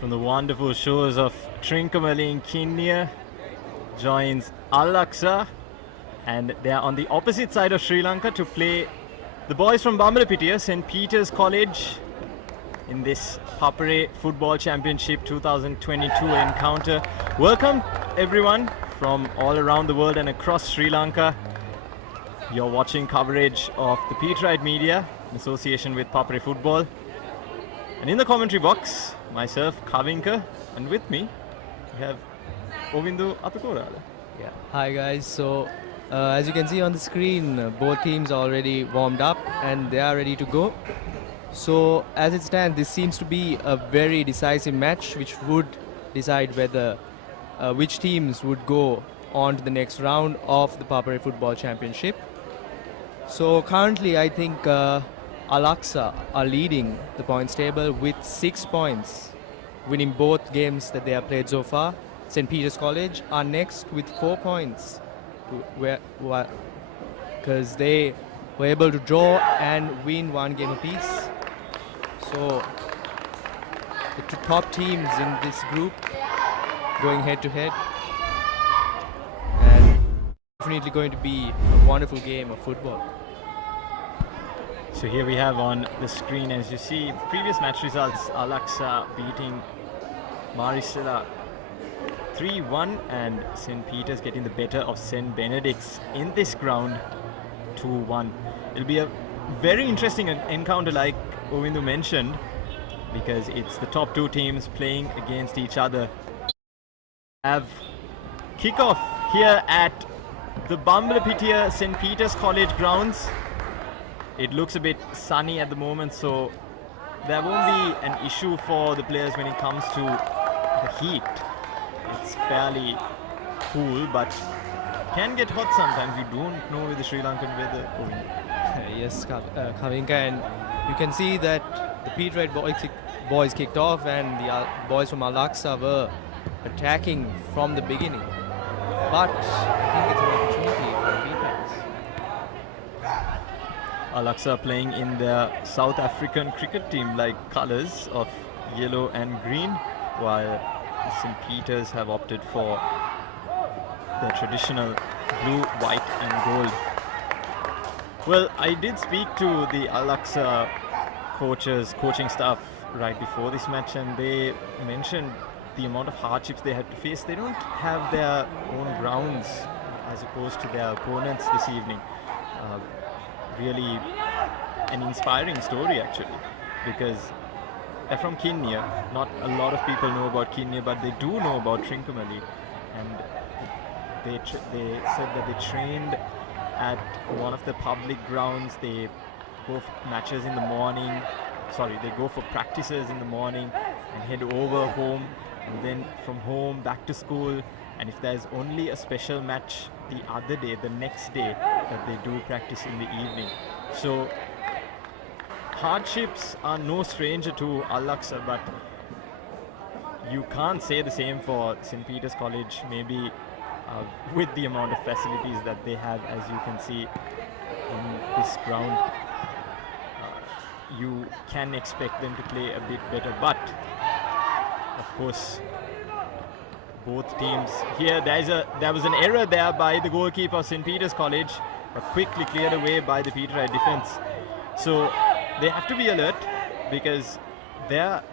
from the wonderful shores of Trincomalee in Kenya joins Aqsa, and they are on the opposite side of Sri Lanka to play the boys from Bambalapitiya, St. Peter's College, in this Papare Football Championship 2022 encounter. Welcome everyone from all around the world and across Sri Lanka. You're watching coverage of the Peterite Media in association with Papare Football. And in the commentary box, myself, Kavinka, and with me, we have Ovindu Atukora. Yeah. Hi guys. So as you can see on the screen, both teams are already warmed up and they are ready to go. So as it stands, this seems to be a very decisive match which would decide whether which teams would go on to the next round of the Papare Football Championship. So currently I think Aqsa are leading the points table with 6 points, winning both games that they have played so far. St. Peter's College are next with 4 points, because they were able to draw and win one game apiece. So the two top teams in this group going head to head, and definitely going to be a wonderful game of football. So here we have on the screen, as you see, previous match results, Aqsa beating Marisela 3-1 and St. Peter's getting the better of St. Benedict's in this ground 2-1. It'll be a very interesting encounter, like Ovindu mentioned, because it's the top two teams playing against each other. Have kickoff here at the Bambalapitiya St. Peter's College grounds. It looks a bit sunny at the moment, so there won't be an issue for the players when it comes to the heat. It's fairly cool, but can get hot sometimes. You don't know with the Sri Lankan weather. Yes, Kavinka, and you can see that the Peterite boys kicked off and the boys from Aqsa were attacking from the beginning. But I think it's an opportunity for the Peterites. Aqsa playing in their South African cricket team-like colours of yellow and green, while St. Peter's have opted for their traditional blue, white and gold. Well, I did speak to the Aqsa coaching staff right before this match, and they mentioned the amount of hardships they had to face. They don't have their own grounds as opposed to their opponents this evening. Really an inspiring story actually, because they're from Kenya. Not a lot of people know about Kenya, but they do know about Trincomalee, and they said that they trained at one of the public grounds. They go for matches in the morning. They go for practices in the morning and head over home, and then from home back to school. And if there's only a special match the next day, that they do practice in the evening. So hardships are no stranger to Aqsa, but you can't say the same for St. Peter's College, maybe with the amount of facilities that they have, as you can see in this ground. You can expect them to play a bit better, but of course both teams here, there was an error there by the goalkeeper of St. Peter's College, but quickly cleared away by the Peterite defense. So they have to be alert, because their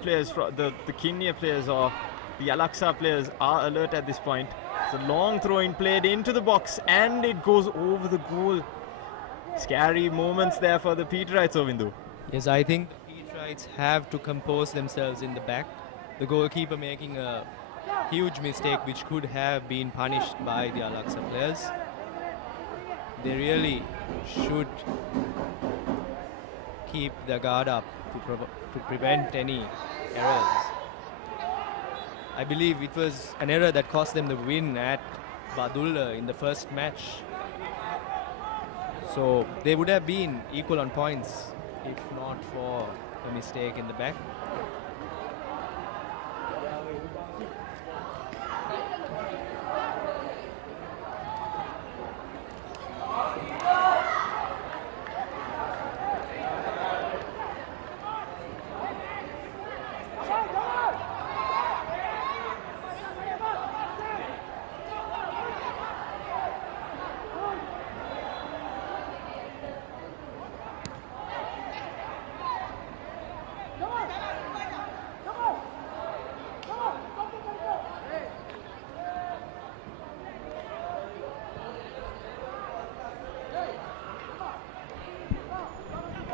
players, the Kenya players or the Aqsa players, are alert at this point. It's a long throw in played into the box and it goes over the goal. Scary moments there for the Peterites, Ovindu. Yes, I think the Peterites have to compose themselves in the back. The goalkeeper making a huge mistake which could have been punished by the Aqsa players. They really should keep their guard up to prevent any errors. I believe it was an error that cost them the win at Badulla in the first match. So they would have been equal on points if not for a mistake in the back.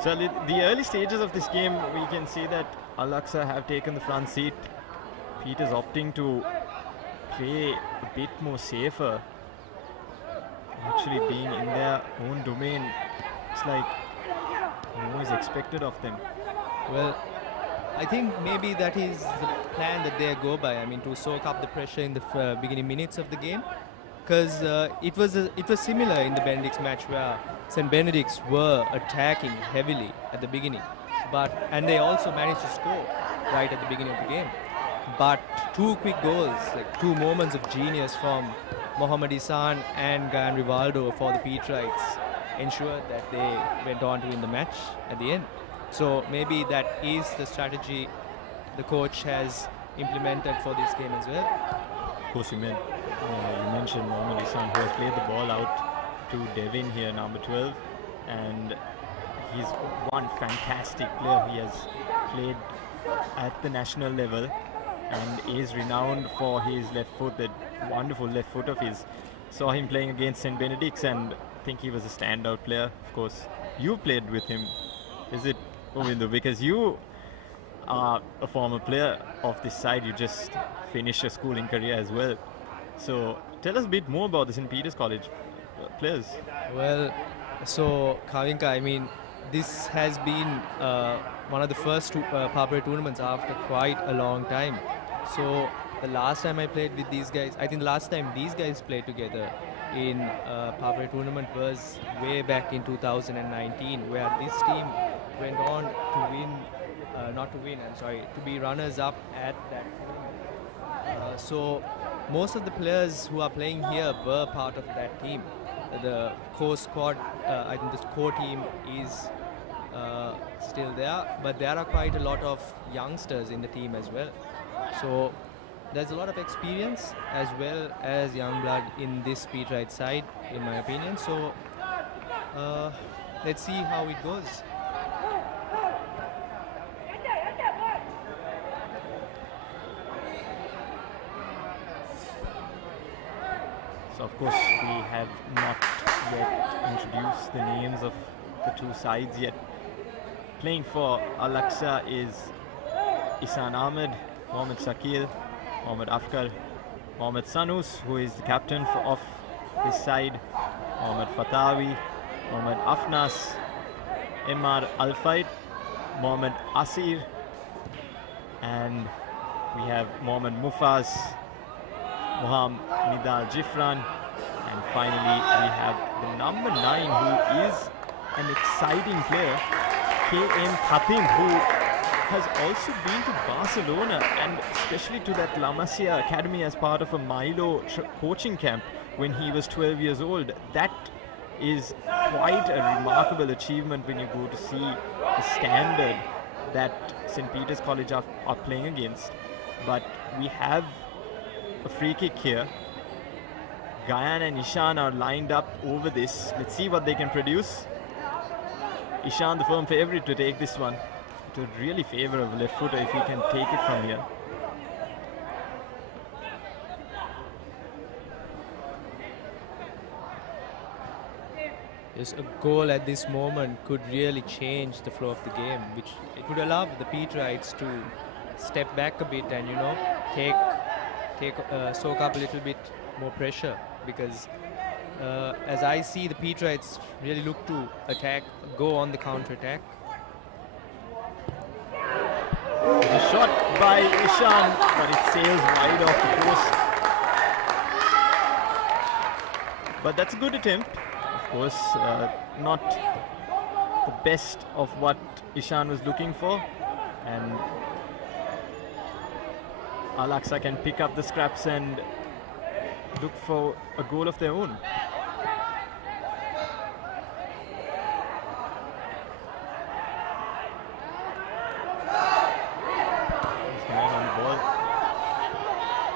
So the early stages of this game, we can see that Al-Aqsa have taken the front seat. Peters opting to play a bit more safer, actually being in their own domain. It's like more is expected of them. Well, I think maybe that is the plan that they go by. I mean, to soak up the pressure in the beginning minutes of the game, because it was similar in the Benedict's match where St. Benedict's were attacking heavily at the beginning, and they also managed to score right at the beginning of the game. But two quick goals, like two moments of genius from Mohamed Isan and Gayan Rivaldo for the Peterites, ensured that they went on to win the match at the end. So maybe that is the strategy the coach has implemented for this game as well. Of course, you mentioned Mohamed Isan, who has played the ball out to Devin here, number 12, and he's one fantastic player. He has played at the national level and is renowned for his left foot, that wonderful left foot of his. Saw him playing against St. Benedict's and I think he was a standout player. Of course, you played with him, is it, Govindu? Because you are a former player of this side. You just finished your schooling career as well. So tell us a bit more about the St. Peter's College players. Well, so Kavinka, I mean, this has been one of the first Papare tournaments after quite a long time. So the last time I played with these guys, I think the last time these guys played together in Papare tournament was way back in 2019, where this team went on to win, to be runners up at that tournament. So most of the players who are playing here were part of that team. The core squad, I think the core team is still there, but there are quite a lot of youngsters in the team as well. So there's a lot of experience as well as young blood in this Peterite side, in my opinion. So let's see how it goes. So of course we have not yet introduced the names of the two sides yet. Playing for Al-Aqsa is Isan Ahmed, Mohamed Shakil, Mohamed Afkar, Mohamed Sanus, who is the captain of this side, Mohamed Fatawi, Mohamed Afnas, Emar Al-Faid, Mohamed Asir, and we have Mohamed Mufaz, Mohamed Nidal Jifran, and finally we have the number 9, who is an exciting player, KM Khatim, who has also been to Barcelona and especially to that La Masia Academy as part of a Milo coaching camp when he was 12 years old. That is quite a remarkable achievement when you go to see the standard that St. Peter's College are playing against. But we have a free kick here. Gayan and Ishan are lined up over this. Let's see what they can produce. Ishan, the firm favorite to take this one. It would really favor a left footer if he can take it from here. Yes, a goal at this moment could really change the flow of the game, which it would allow the Peterites to step back a bit and, you know, soak up a little bit more pressure, because as I see, the Peterites really look to attack, go on the counter attack. The shot by Ishan, but it sails wide off the post. But that's a good attempt. Of course, not the best of what Ishan was looking for. And Al-Aqsa can pick up the scraps and look for a goal of their own.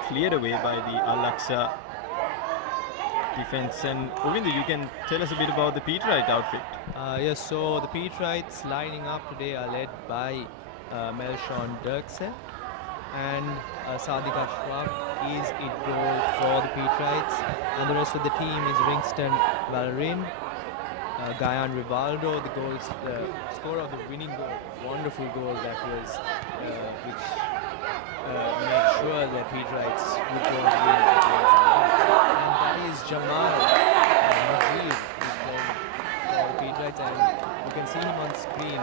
Cleared away by the Al-Aqsa defense. And Govindu, you can tell us a bit about the Peterite outfit. Yes, so the Peterites lining up today are led by Melshon Dirkse, and Sadiq Ashraf is in goal for the Peterites, and the rest of the team is Ringston Valrin, Gayan Rivaldo, the scorer of the winning goal. Wonderful goal that was, which made sure that Peterites would go to win against Alliance. And that is Jamal Najib, who's playing for Peterites, and you can see him on screen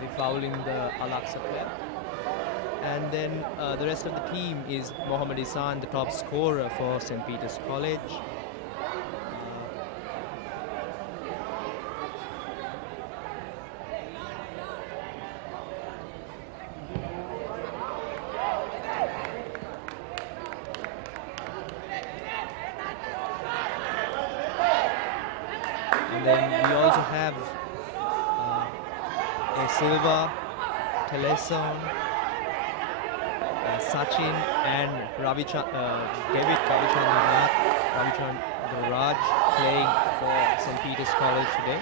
refouling the Aqsa player. And then the rest of the team is Mohammad Isan, the top scorer for St. Peter's College. And then we also have Silva, Teleson, Sachin and David Ravichandran Raj playing for St. Peter's College today.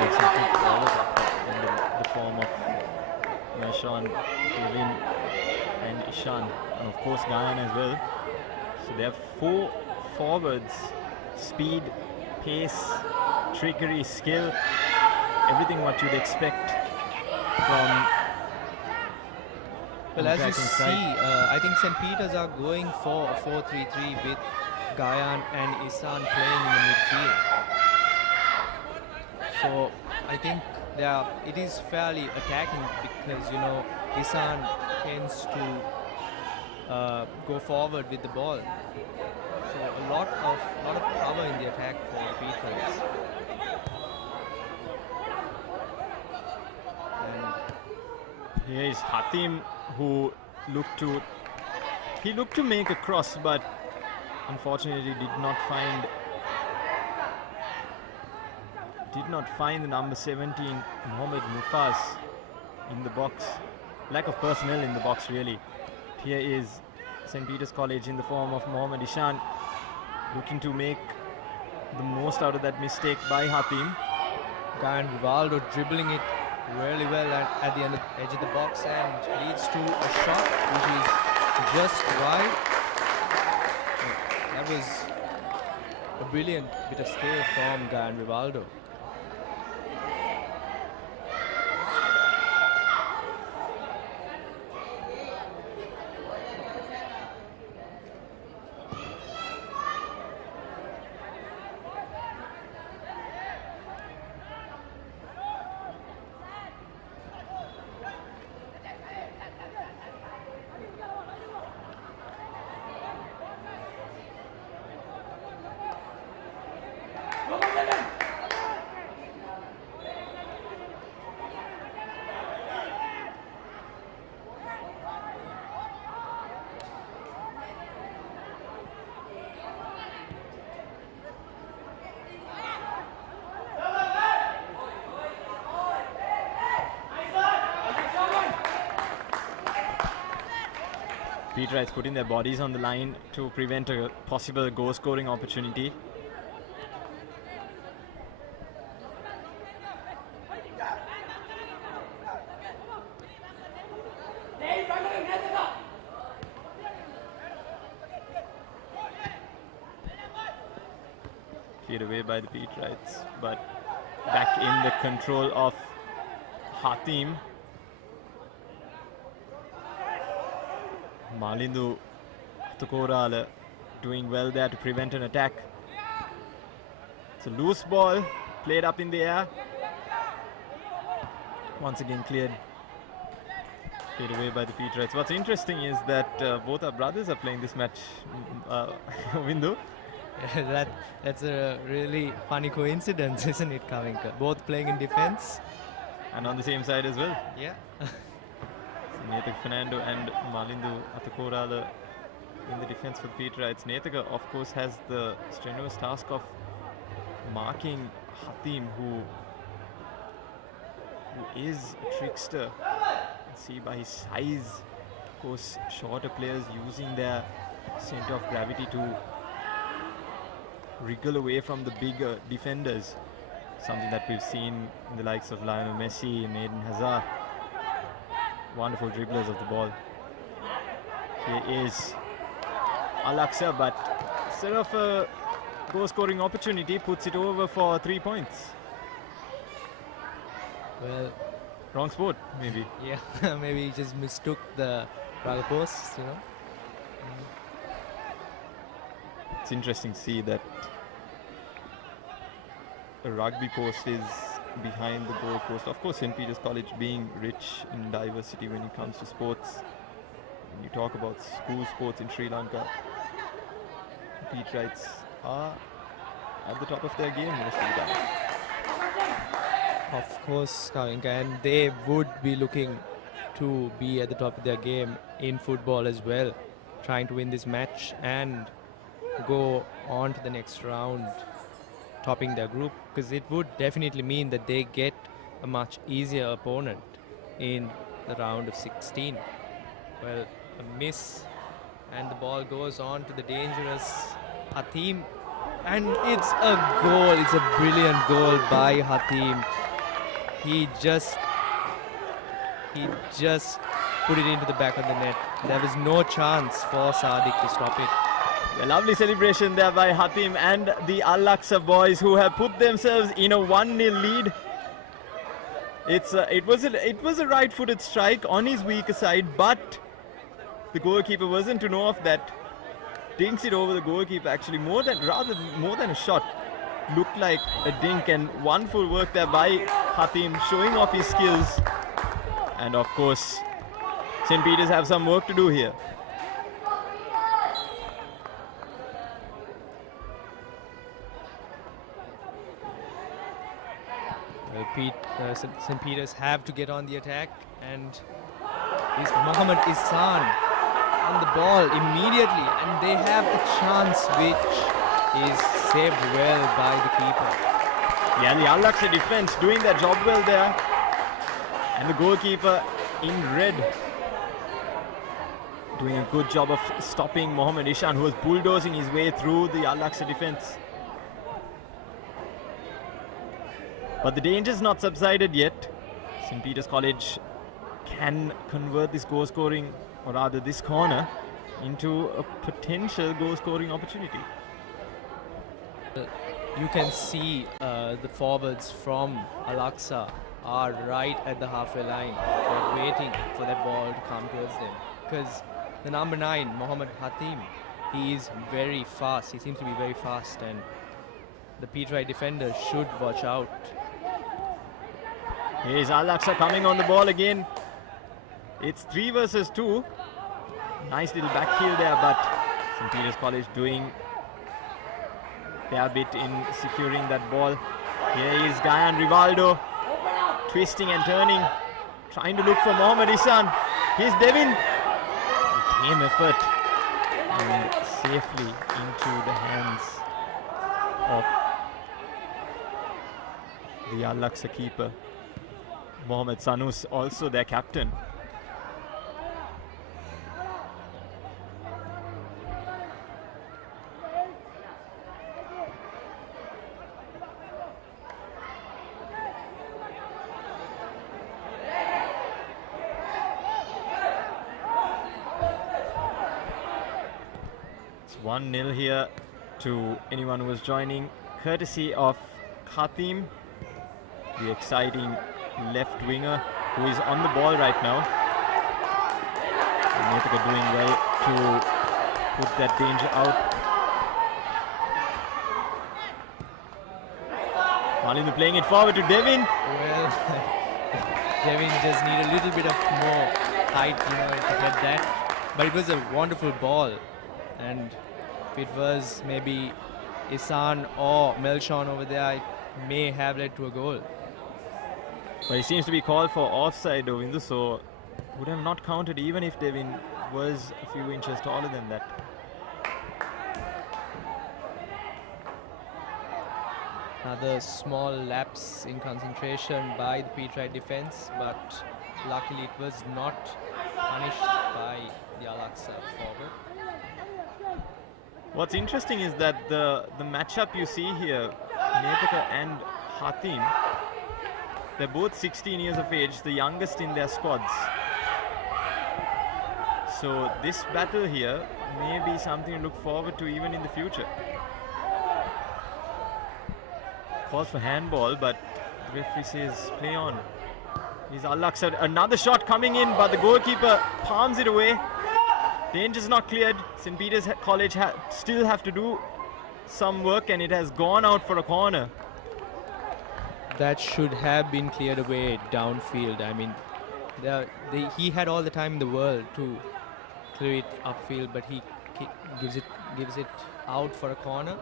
There's some good forwards in the form of Meshan, Kevin and Ishan, and of course Gayan as well. So they have 4 forwards: speed, pace, trickery, skill, everything what you'd expect from. Well, as you see, I think St. Peter's are going for a 4-3-3 with Gayan and Isan playing in the midfield. So I think it is fairly attacking because, you know, Isan tends to go forward with the ball. So a lot of power in the attack for the Peterites. Here is Hatim, who looked to make a cross, but unfortunately did not find the number 17 Mohammad Mufaz in the box. Lack of personnel in the box, really. Here is St. Peter's College in the form of Mohammad Ishan, looking to make the most out of that mistake by Hatim. Gayan Rivaldo dribbling it really well at the edge of the box and leads to a shot which is just wide. That was a brilliant bit of skill from Gayan Rivaldo. Peterites putting their bodies on the line to prevent a possible goal-scoring opportunity. Cleared away by the Peterites, but back in the control of Hatim. Malindu Tukorala doing well there to prevent an attack. It's a loose ball played up in the air. Once again cleared away by the Peterites. What's interesting is that both our brothers are playing this match, Windu. That's a really funny coincidence, isn't it, Kavinka? Both playing in defense. And on the same side as well. Yeah. Nethaga Fernando and Malindu Atakorala in the defense for the Peterites. Nethaga, of course, has the strenuous task of marking Hatim, who is a trickster. See by his size, of course, shorter players using their center of gravity to wriggle away from the bigger defenders. Something that we've seen in the likes of Lionel Messi and Eden Hazard. Wonderful dribblers of the ball. Here is Aqsa, but instead of a goal scoring opportunity, puts it over for 3 points. Well, wrong sport, maybe. Yeah, maybe he just mistook the rugby post, you know. It's interesting to see that a rugby post is behind the goal post. Of course, St. Peter's College being rich in diversity when it comes to sports. When you talk about school sports in Sri Lanka, Peterites are at the top of their game most of the time. Of course, Kalinka, and they would be looking to be at the top of their game in football as well, trying to win this match and go on to the next round, topping their group, because it would definitely mean that they get a much easier opponent in the round of 16. Well, a miss, and the ball goes on to the dangerous Hatim, and it's a goal. It's a brilliant goal by Hatim. He just put it into the back of the net. There was no chance for Sadiq to stop it. A lovely celebration there by Hatim and the Al-Aqsa boys, who have put themselves in a 1-0 lead. It was a right-footed strike on his weaker side, but the goalkeeper wasn't to know of that. Dinks it over the goalkeeper, actually more than a shot. Looked like a dink, and wonderful work there by Hatim, showing off his skills. And of course, St. Peter's have some work to do here. St. Peter's have to get on the attack, and is Mohammed Ihsan on the ball immediately, and they have a chance which is saved well by the keeper. Yeah, the Al-Aqsa defense doing their job well there, and the goalkeeper in red doing a good job of stopping Mohammed Ihsan, who was bulldozing his way through the Al-Aqsa defense. But the danger's not subsided yet. St. Peter's College can convert this goal scoring, or rather this corner, into a potential goal scoring opportunity. You can see the forwards from Al-Aqsa are right at the halfway line. They're waiting for that ball to come towards them, because the number 9, Mohammed Hatim, he is very fast. He seems to be very fast, and the Peterite defenders should watch out. Here's Al-Aqsa coming on the ball again. It's 3 versus 2. Nice little backfield there, but St. Peter's College doing their bit in securing that ball. Here is Gayan Rivaldo, twisting and turning, trying to look for Mohammed Ihsan. Here's Devin. Team effort, and safely into the hands of the Al-Aqsa keeper. Mohammed Sanus, also their captain. It's 1-0 here to anyone who was joining, courtesy of Khatim, the exciting left winger who is on the ball right now. Nepika doing well to put that danger out. Malindu playing it forward to Devin. Well, Devin just need a little bit of more height, to get that. But it was a wonderful ball, and if it was maybe Ihsan or Melchon over there, it may have led to a goal. But he seems to be called for offside, Govindu, so would have not counted even if Devin was a few inches taller than that. Another small lapse in concentration by the Peterite defense, but luckily it was not punished by the Al-Aqsa forward. What's interesting is that the matchup you see here, Nepika and Hatim, they're both 16 years of age, the youngest in their squads. So this battle here may be something to look forward to even in the future. Calls for handball, but the referee says play on. Here's Al-Aqsa, another shot coming in, but the goalkeeper palms it away. Danger's not cleared. St. Peter's College still have to do some work, and it has gone out for a corner. That should have been cleared away downfield. I mean, he had all the time in the world to clear it upfield, but he gives it out for a corner.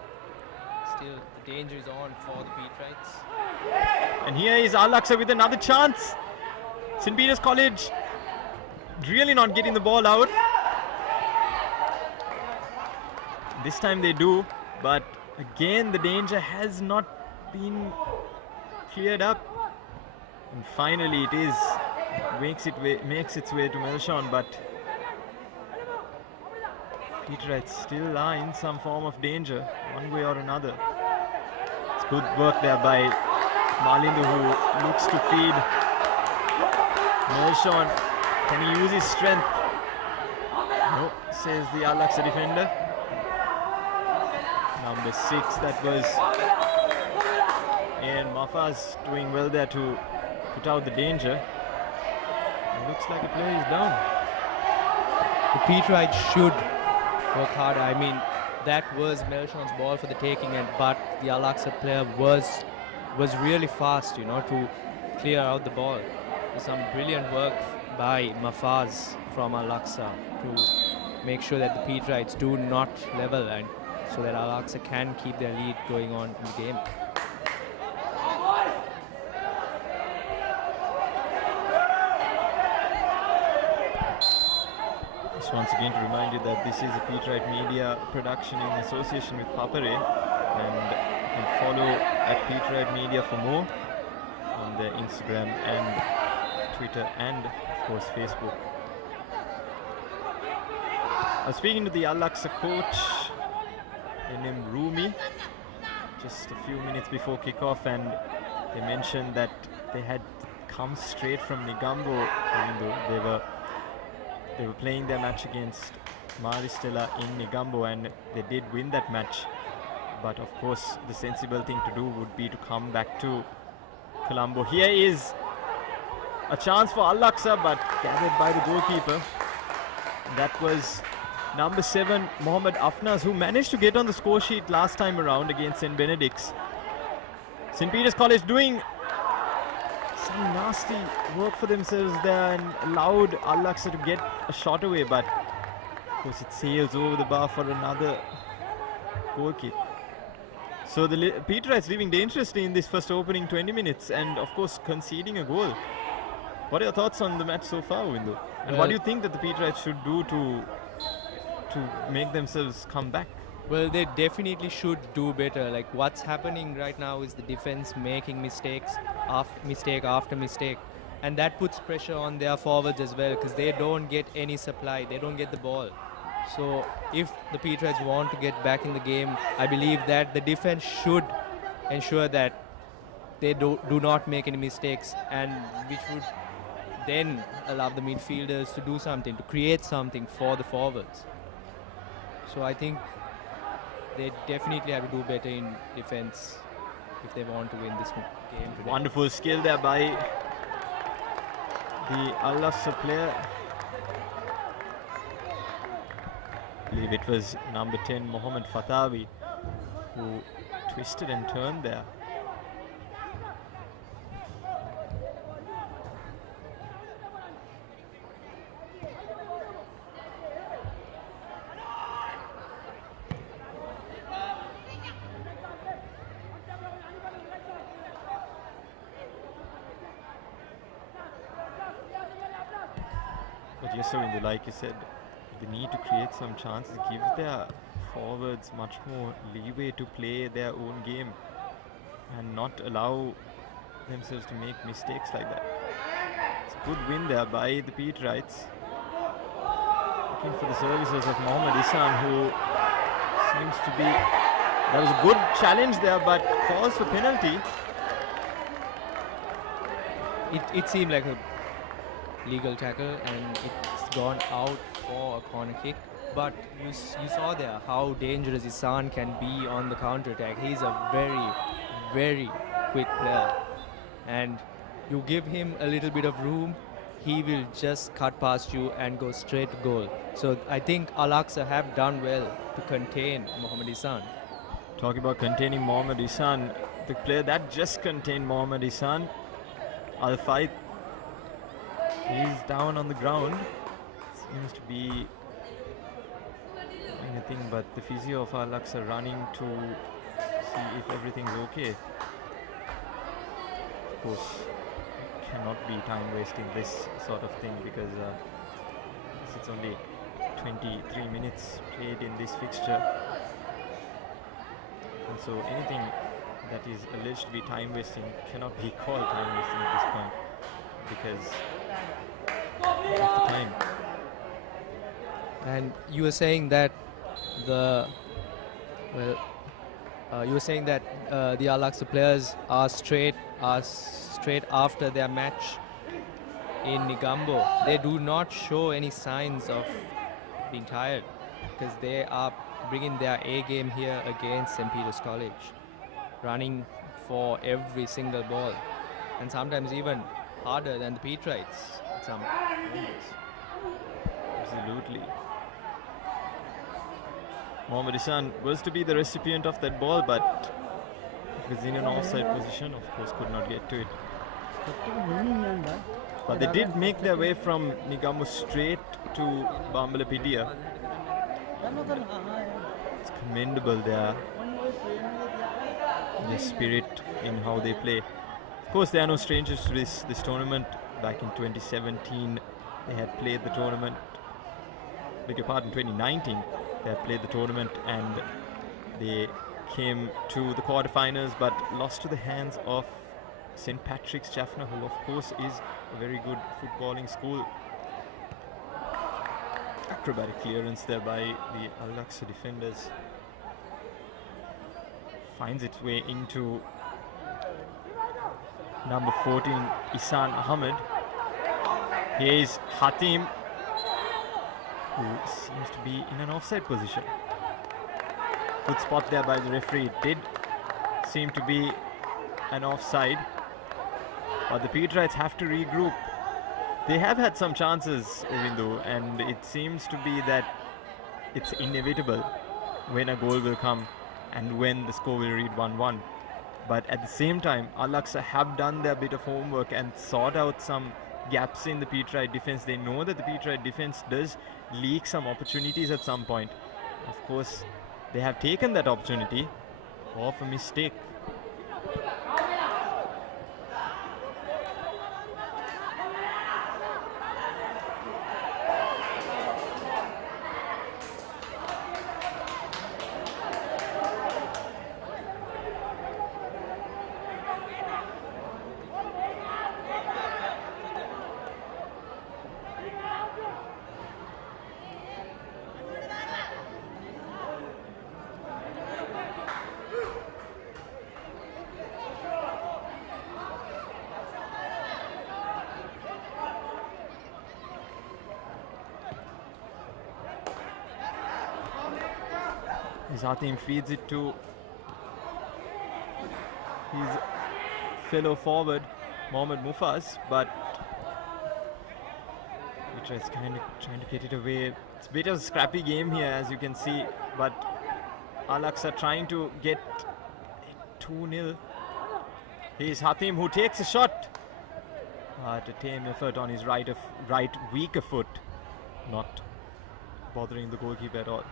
Still, the danger is on for the Peterites. And here is Al-Aqsa with another chance. St. Peter's College really not getting the ball out. This time they do, but again the danger has not been cleared up. And finally it makes its way to Melshon, but Peterites still are in some form of danger, one way or another. It's good work there by Malindu, who looks to feed Melshon. Can he use his strength? No, says the Al-Aqsa defender. Number 6, that was and Mafaz doing well there to put out the danger. It looks like a player is down. The Peterites should work harder. I mean, that was Melshon's ball for the taking, but the Al-Aqsa player was really fast, to clear out the ball. There's some brilliant work by Mafaz from Al-Aqsa to make sure that the Peterites do not level, and so that Al-Aqsa can keep their lead going on in the game. Once again to remind you that this is a Peterite Media production in association with Papare, and you can follow at Peterite Media for more on their Instagram and Twitter and of course Facebook. I was speaking to the Al-Aqsa coach, named Rumi, just a few minutes before kickoff, and they mentioned that they had come straight from Negombo, even though they were playing their match against Maristella in Negombo, and they did win that match. But of course, the sensible thing to do would be to come back to Colombo. Here is a chance for Al-Aqsa, but gathered by the goalkeeper. That was number 7, Mohammad Afnaz, who managed to get on the score sheet last time around against St. Benedict's. St. Peter's College doing some nasty work for themselves there and allowed Al-Aqsa to get a shot away, but of course it sails over the bar for another goal kick. So the Peterites living dangerously in this first opening 20 minutes and of course conceding a goal. What are your thoughts on the match so far, Windu? And what do you think that the Peterites should do to make themselves come back? Well, they definitely should do better. Like, what's happening right now is the defense making mistake after mistake, and that puts pressure on their forwards as well, because they don't get any supply, they don't get the ball. So if the Peterites want to get back in the game, I believe that the defense should ensure that they do not make any mistakes, and which would then allow the midfielders to do something, to create something for the forwards. So I think they definitely have to do better in defense if they want to win this game today. Wonderful skill there by the Al-Aqsa player. I believe it was number 10, Mohammad Fatawi, who twisted and turned there. But yes, so like you said, they need to create some chances, give their forwards much more leeway to play their own game and not allow themselves to make mistakes like that. It's a good win there by the Peterites. Looking for the services of Mohammad Isan, who seems to be... That was a good challenge there, but calls for penalty. It seemed like a legal tackle, and it's gone out for a corner kick. But you saw there how dangerous Isan can be on the counter-attack. He's a very, very quick player. And you give him a little bit of room, he will just cut past you and go straight to goal. So I think Al-Aqsa have done well to contain Mohamed Isan. Talking about containing Mohamed Isan, the player that just contained Mohamed Isan, Al-Faid, he's down on the ground. Seems to be anything but the physio of Al-Aqsa running to see if everything's okay. Of course, it cannot be time wasting this sort of thing because it's only 23 minutes played in this fixture. And so anything that is alleged to be time wasting cannot be called time wasting at this point because of the time. And you were saying that the Al-Aqsa players are straight after their match in Nigambo. They do not show any signs of being tired because they are bringing their A game here against St. Peter's College, running for every single ball, and sometimes even harder than the Petrites. Some moments. Absolutely. Mohamed Isan was to be the recipient of that ball, but it was in an offside position, of course could not get to it. But they did make their way from Nigambo straight to Bambalapidia. It's commendable their spirit in how they play. Of course, they are no strangers to this tournament. Back in 2017, they had played the tournament. Beg your pardon, 2019, they had played the tournament and they came to the quarterfinals, but lost to the hands of St. Patrick's Jaffna, who of course is a very good footballing school. Acrobatic clearance there by the Al-Aqsa defenders. Finds its way into number 14, Isan Ahmed. Here is Hatim, who seems to be in an offside position. Good spot there by the referee. It did seem to be an offside, but the Petrites have to regroup. They have had some chances, Uvindu, and it seems to be that it's inevitable when a goal will come and when the score will read 1-1. But at the same time, Al-Aqsa have done their bit of homework and sought out some gaps in the Petrite defense. They know that the Petrite defense does leak some opportunities at some point. Of course, they have taken that opportunity off a mistake. Hatim feeds it to his fellow forward, Mohamed Mufaz, but Petra is kind of trying to get it away. It's a bit of a scrappy game here, as you can see, but Al-Aqsa trying to get 2-0. Here's Hatim, who takes a shot, but a tame effort on his right weaker foot, not bothering the goalkeeper at all.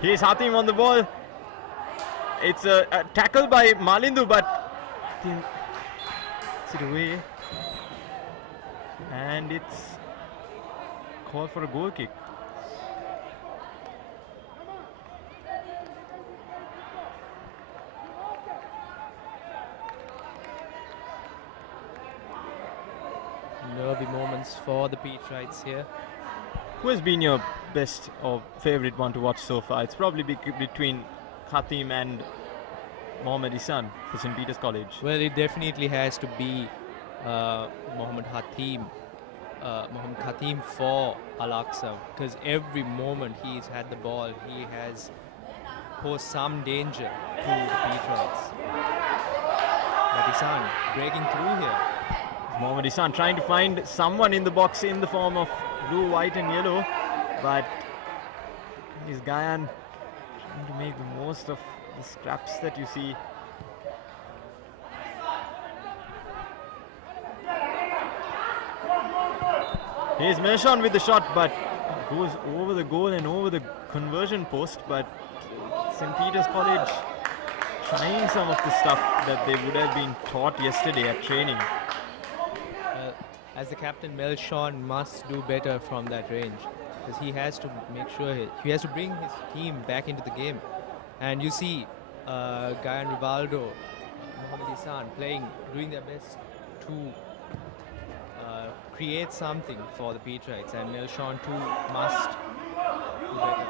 Here's Hatim on the ball. It's a tackle by Malindu, but Hatim gets it away. And it's called for a goal kick. for the Petrites here. Who has been your best or favorite one to watch so far? It's probably between Khatim and Mohammad Isan for St. Peter's College. Well, it definitely has to be Mohammad Khatim. Mohammad Khatim for Al-Aqsa, because every moment he's had the ball, he has posed some danger to the Petrites. But Isan breaking through here. Mohammad Isan trying to find someone in the box in the form of blue, white and yellow, but his Ghayan trying to make the most of the scraps that you see. Here's Mershon with the shot, but goes over the goal and over the conversion post. But St. Peter's College trying some of the stuff that they would have been taught yesterday at training. As the captain, Mershon must do better from that range, because he has to make sure he has to bring his team back into the game. And you see Ghayan Rivaldo, Mohammad Isan doing their best to create something for the Petrites, and Mershon too must do better.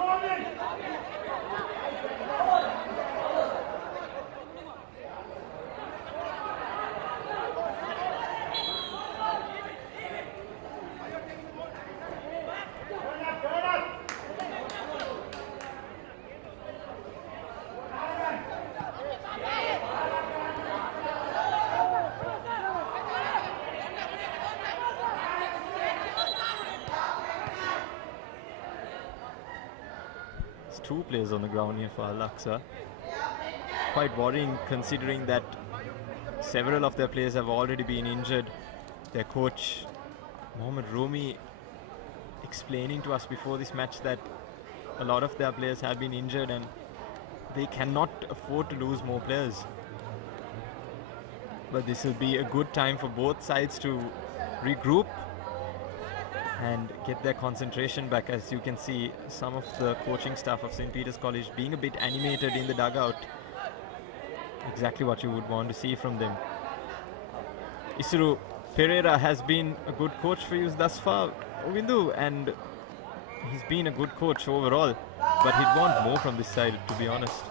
Two players on the ground here for Al-Aqsa. Quite worrying considering that several of their players have already been injured. Their coach Mohammad Rumi explaining to us before this match that a lot of their players have been injured and they cannot afford to lose more players. But this will be a good time for both sides to regroup and get their concentration back. As you can see, some of the coaching staff of St. Peter's College being a bit animated in the dugout. Exactly what you would want to see from them. Isuru Pereira has been a good coach for you thus far, Ovindu, and he's been a good coach overall, but he'd want more from this side, to be honest.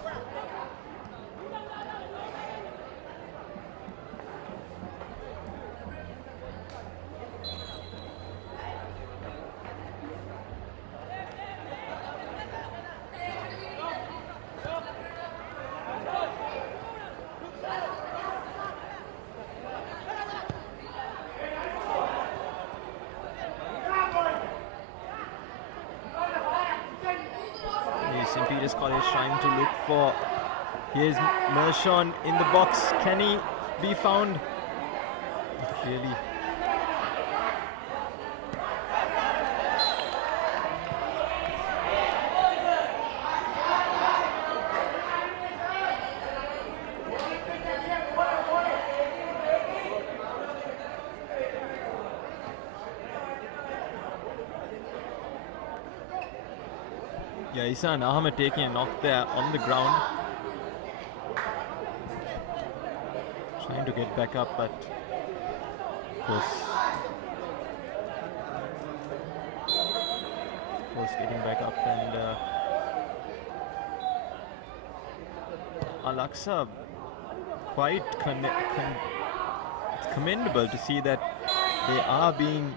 St. Peter's College trying to look for. Here's Mershon in the box. Can he be found? Clearly. Yeah, Isan Ahmed taking a knock there on the ground. Trying to get back up, but of course getting back up, and Al-Aqsa quite it's commendable to see that they are being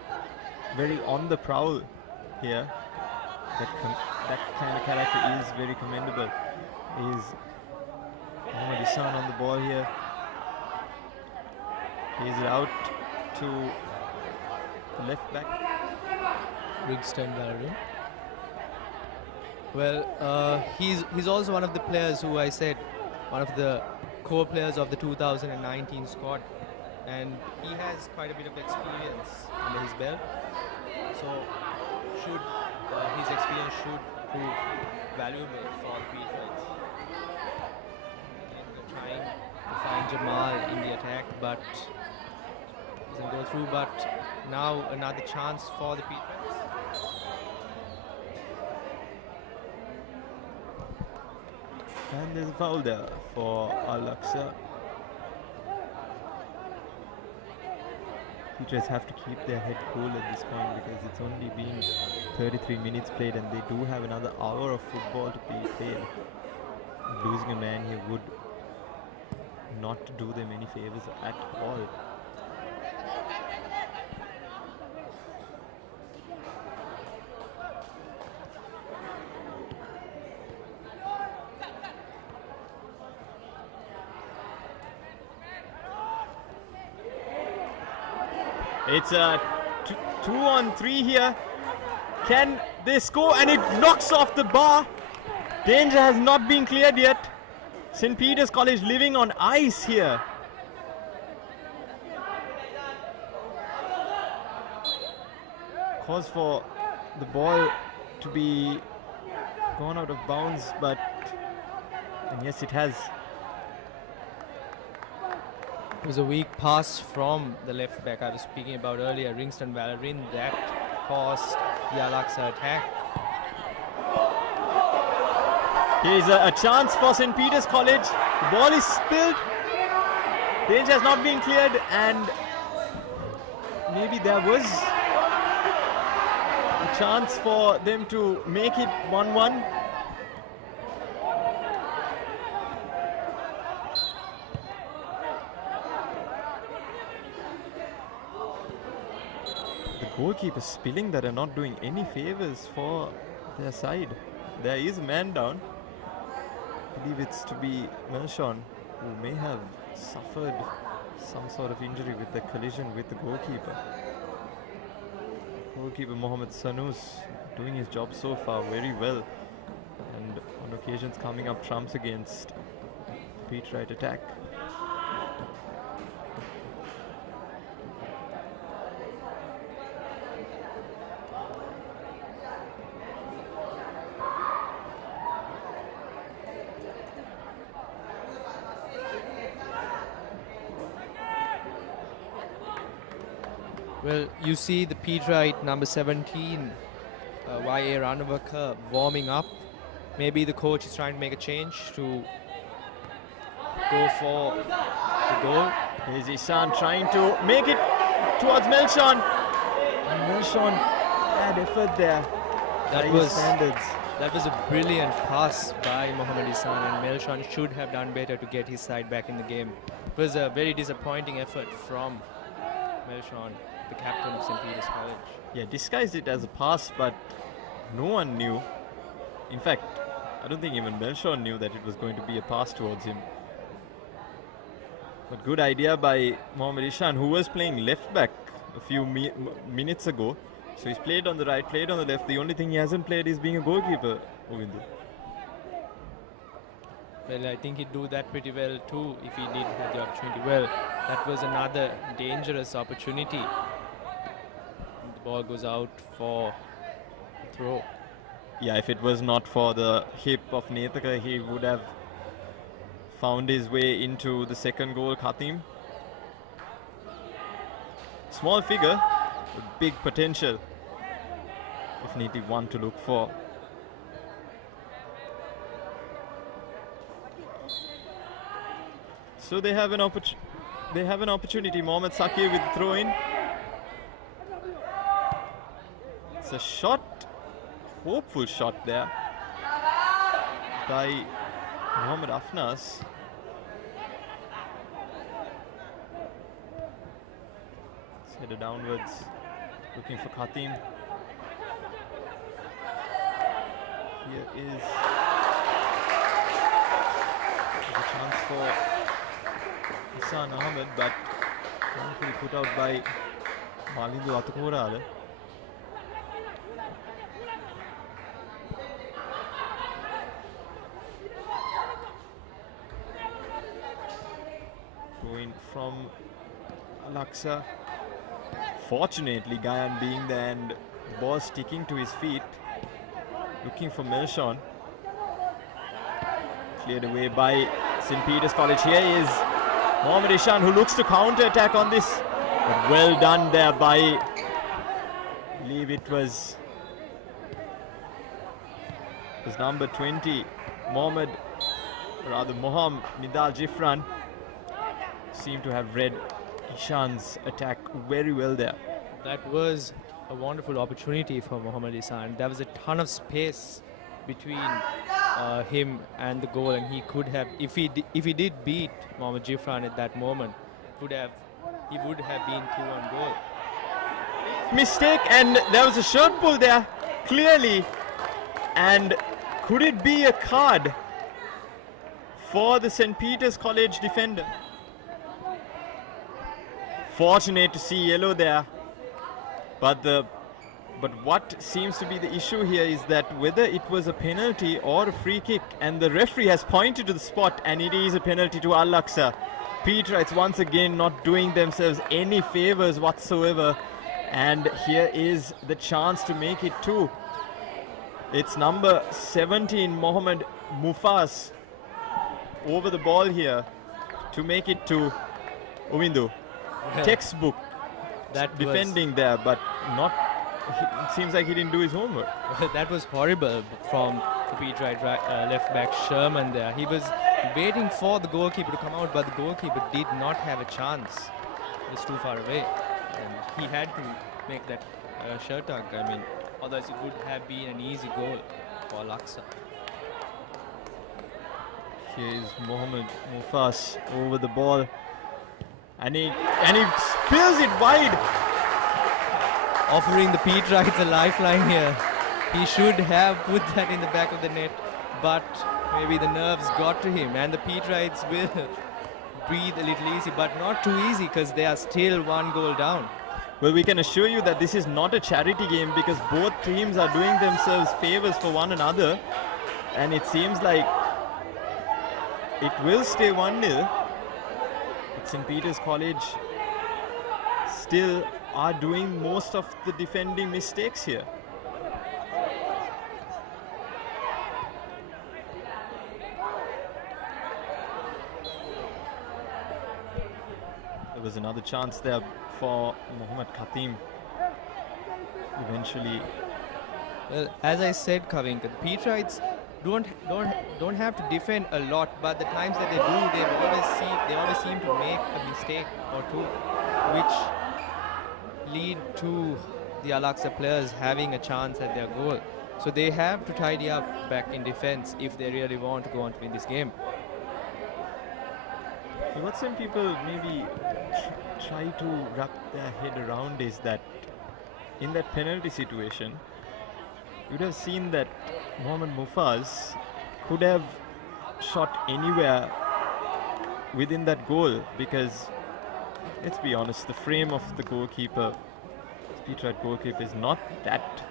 very on the prowl here. That kind of character is very commendable. Is Mohammad Isan on the ball here. He's it out to the left back. Rigston Valerie. Well, he's also one of the players who I said, one of the core players of the 2019 squad, and he has quite a bit of experience under his belt. So his experience should prove valuable for the Petrites. And they're trying to find Jamal in the attack, but doesn't go through. But now another chance for the Petrites. And there's a foul there for Al-Aqsa. Teachers have to keep their head cool at this point because it's only been 33 minutes played and they do have another hour of football to be played. Losing a man here would not do them any favors at all. It's a 2-on-3 here. Can they score? And it knocks off the bar. Danger has not been cleared yet. St. Peter's College living on ice here. Cause for the ball to be gone out of bounds, but and yes, it has. It was a weak pass from the left back I was speaking about earlier, Ringston Valerin, that caused the Al-Aqsa attack. Here's a chance for St. Peter's College. The ball is spilled. Danger has not been cleared, and maybe there was a chance for them to make it 1-1. Goalkeepers spilling that are not doing any favors for their side. There is a man down. I believe it's to be Melshon, who may have suffered some sort of injury with the collision with the goalkeeper. Goalkeeper Mohamed Sanus doing his job so far very well, and on occasions coming up trumps against beat right attack. Well, you see the Peterite number 17, Y.A. Ranavaka, warming up. Maybe the coach is trying to make a change to go for the goal. Here's Ishan trying to make it towards Melshon. And Melshon had effort there. That was a brilliant pass by Mohamed Isan, and Melshon should have done better to get his side back in the game. It was a very disappointing effort from Melshon, the captain of St. Peter's College. Yeah, disguised it as a pass, but no one knew. In fact, I don't think even Melshon knew that it was going to be a pass towards him. But good idea by Mohamed Ishan, who was playing left back a few minutes ago. So he's played on the right, played on the left. The only thing he hasn't played is being a goalkeeper, Govindu. Well, I think he'd do that pretty well too if he did have the opportunity. Well, that was another dangerous opportunity. The ball goes out for a throw. Yeah, if it was not for the hip of Nethaka, he would have found his way into the second goal, Khatim. Small figure, with big potential. Definitely one to look for. So they have an opportunity. Mohamed Sakir with the throw in. It's a shot, hopeful shot there by Mohamed Afnas. It's headed downwards, looking for Khatim. Here is the chance for Hassan Ahmed, but wonderfully put out by Malindu Atakora. Going from Aqsa. Fortunately, Gayan being there and the ball sticking to his feet. Looking for Melshon. Cleared away by St. Peter's College. Here is Mohamed Ishan, who looks to counter-attack on this. But well done there by, I believe it was number 20, Mohamed Nidal Jifran. Seemed to have read Ishan's attack very well there. That was a wonderful opportunity for Mohammad Isa, and there was a ton of space between him and the goal, and he could have, if he did beat Mohammad Jifran at that moment, he would have been through on goal. Mistake, and there was a shirt pull there, clearly. And could it be a card for the St. Peter's College defender? Fortunate to see yellow there. But what seems to be the issue here is that whether it was a penalty or a free kick, and the referee has pointed to the spot, and it is a penalty to Aqsa. Peterites once again not doing themselves any favors whatsoever, and here is the chance to make it 2. It's number 17, Mohammad Mufas, over the ball here to make it 2. Umindu, textbook That defending there, but not. It seems like he didn't do his homework. That was horrible from Peterite left back Sherman there. He was waiting for the goalkeeper to come out, but the goalkeeper did not have a chance. It was too far away, and he had to make that shirt tug. I mean, otherwise it would have been an easy goal for Aqsa. Here is Mohammad Mufas over the ball, and he spills it wide. Offering the Peterites a lifeline here. He should have put that in the back of the net, but maybe the nerves got to him, and the Peterites will breathe a little easy, but not too easy because they are still 1 goal down. Well, we can assure you that this is not a charity game, because both teams are doing themselves favors for one another, and it seems like it will stay 1-0. But St. Peter's College still are doing most of the defending mistakes here. There was another chance there for Mohammad Khatim. Eventually, Well, as I said, Kavinka, the Peterites don't have to defend a lot, but the times that they do, they always seem to make a mistake or two, which lead to the Aqsa players having a chance at their goal. So they have to tidy up back in defense if they really want to go on to win this game. what some people maybe try to wrap their head around is that in that penalty situation, you'd have seen that Mohammad Mufaz could have shot anywhere within that goal, because let's be honest, the frame of the goalkeeper, Peterite goalkeeper, is not that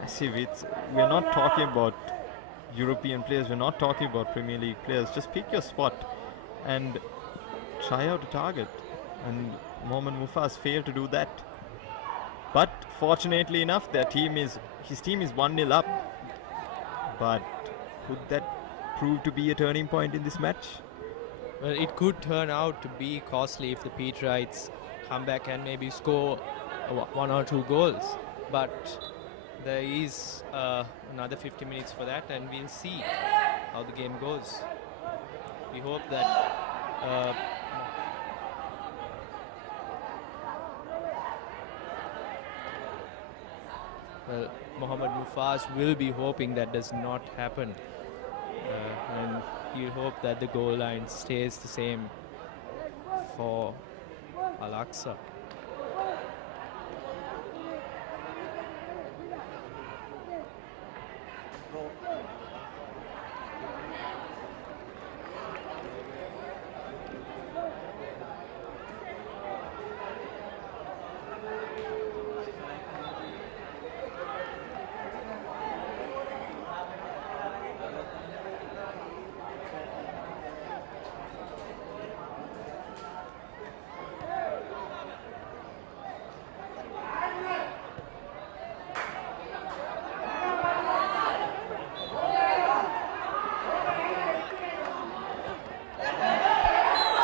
massive. We're not talking about European players, we're not talking about Premier League players. Just pick your spot and try out a target, and Mohammad Mufaz failed to do that. But fortunately enough, his team is 1-0 up. But could that prove to be a turning point in this match? Well, it could turn out to be costly if the Peterites come back and maybe score 1 or 2 goals. But there is another 50 minutes for that, and we'll see how the game goes. We hope that well, Mohammad Mufaz will be hoping that does not happen, and he'll hope that the goal line stays the same for Aqsa.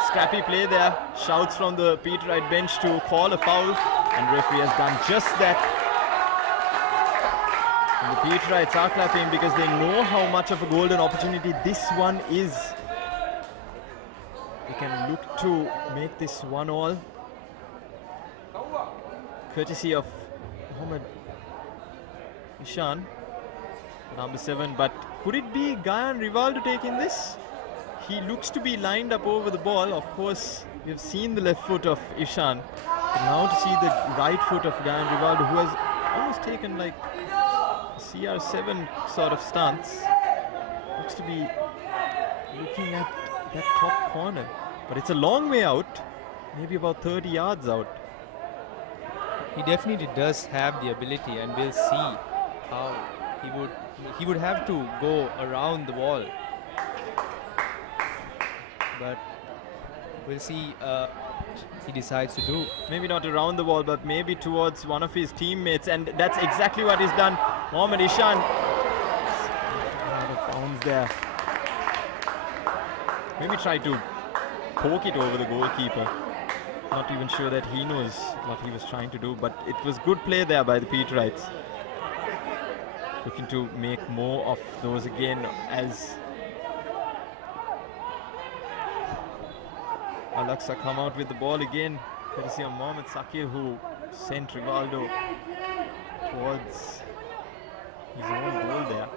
Scrappy play there. Shouts from the Peterite bench to call a foul, and referee has done just that. And the Peterites are clapping because they know how much of a golden opportunity this one is. They can look to make this 1-1. courtesy of Mohammad Ishan, number 7. But could it be Gayan Rivaldo taking this? He looks to be lined up over the ball. Of course, we've seen the left foot of Ishan. But now to see the right foot of Gayan Rivaldo, who has almost taken like a CR7 sort of stance. Looks to be looking at that top corner. But it's a long way out, maybe about 30 yards out. He definitely does have the ability, and we'll see how he would have to go around the wall. But we'll see he decides to do. Maybe not around the wall, but maybe towards one of his teammates, and that's exactly what he's done. Mohammad Ishan out of bounds there. Maybe try to poke it over the goalkeeper. Not even sure that he knows what he was trying to do, but it was good play there by the Peterites. Looking to make more of those again as Al-Aqsa come out with the ball again. Courtesy of Mohamed Sakir, who sent Rivaldo towards his own goal there.